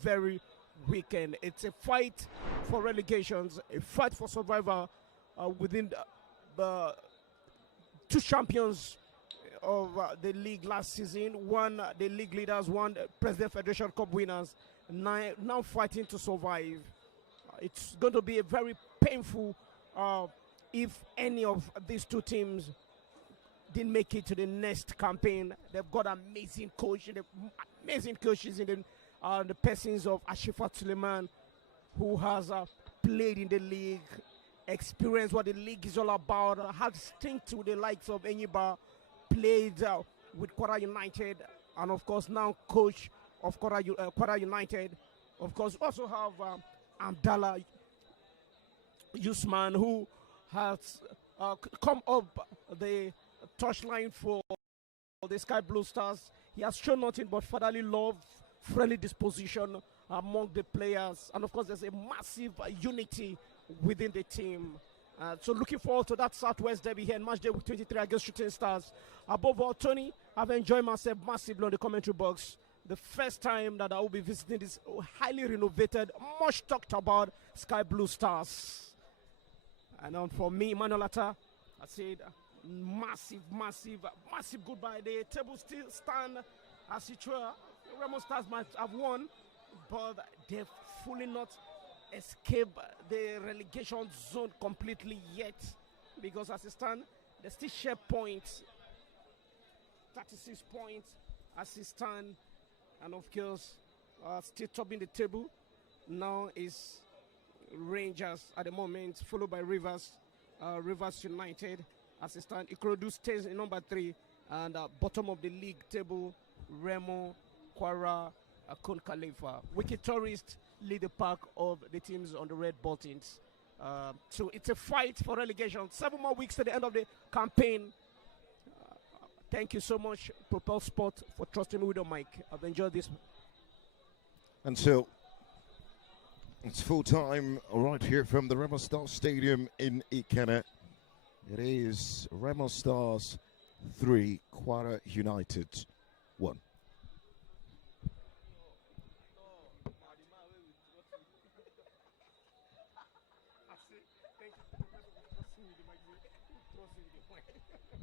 very weekend. It's a fight for relegations, a fight for survival within the 2 champions of the league last season, one the league leaders, one President Federation Cup winners, now fighting to survive. It's going to be a very painful if any of these 2 teams didn't make it to the next campaign. They've got amazing coaches in the persons of Ashifat Suleiman, who has played in the league, experienced what the league is all about, had stint with the likes of Enyiba, played with Kwara United, and of course now coach of Kwara United. Of course, also have Abdallah Usman, who has come up the touchline for the Sky Blue Stars. He has shown nothing but fatherly love, friendly disposition among the players, and of course there's a massive unity within the team. So looking forward to that Southwest derby here in match day week 23 against Shooting Stars. Above all, Tony, I've enjoyed myself massively on the commentary box. The first time that I will be visiting this highly renovated, much talked about Sky Blue Stars. And for me, Emmanuel Atta, I said massive goodbye. The table still stand as it were. Remo Stars might have won, but they've fully not escaped the relegation zone completely yet, because as it stands, they still share points, 36 points as it stands, and of course still topping the table now is Rangers at the moment, followed by Rivers United. As it stands, Ikorodu stays in number 3, and bottom of the league table, Remo, Kwara, Kon Khalifa. Wicked Tourists lead the pack of the teams on the red buttons. So it's a fight for relegation. 7 more weeks to the end of the campaign. Thank you so much, Propel Sport, for trusting me with the mic. I've enjoyed this. Until it's full time right here from the Remo Stars Stadium in Ikenne. It is Remo Stars 3, Kwara United 1. Thank you.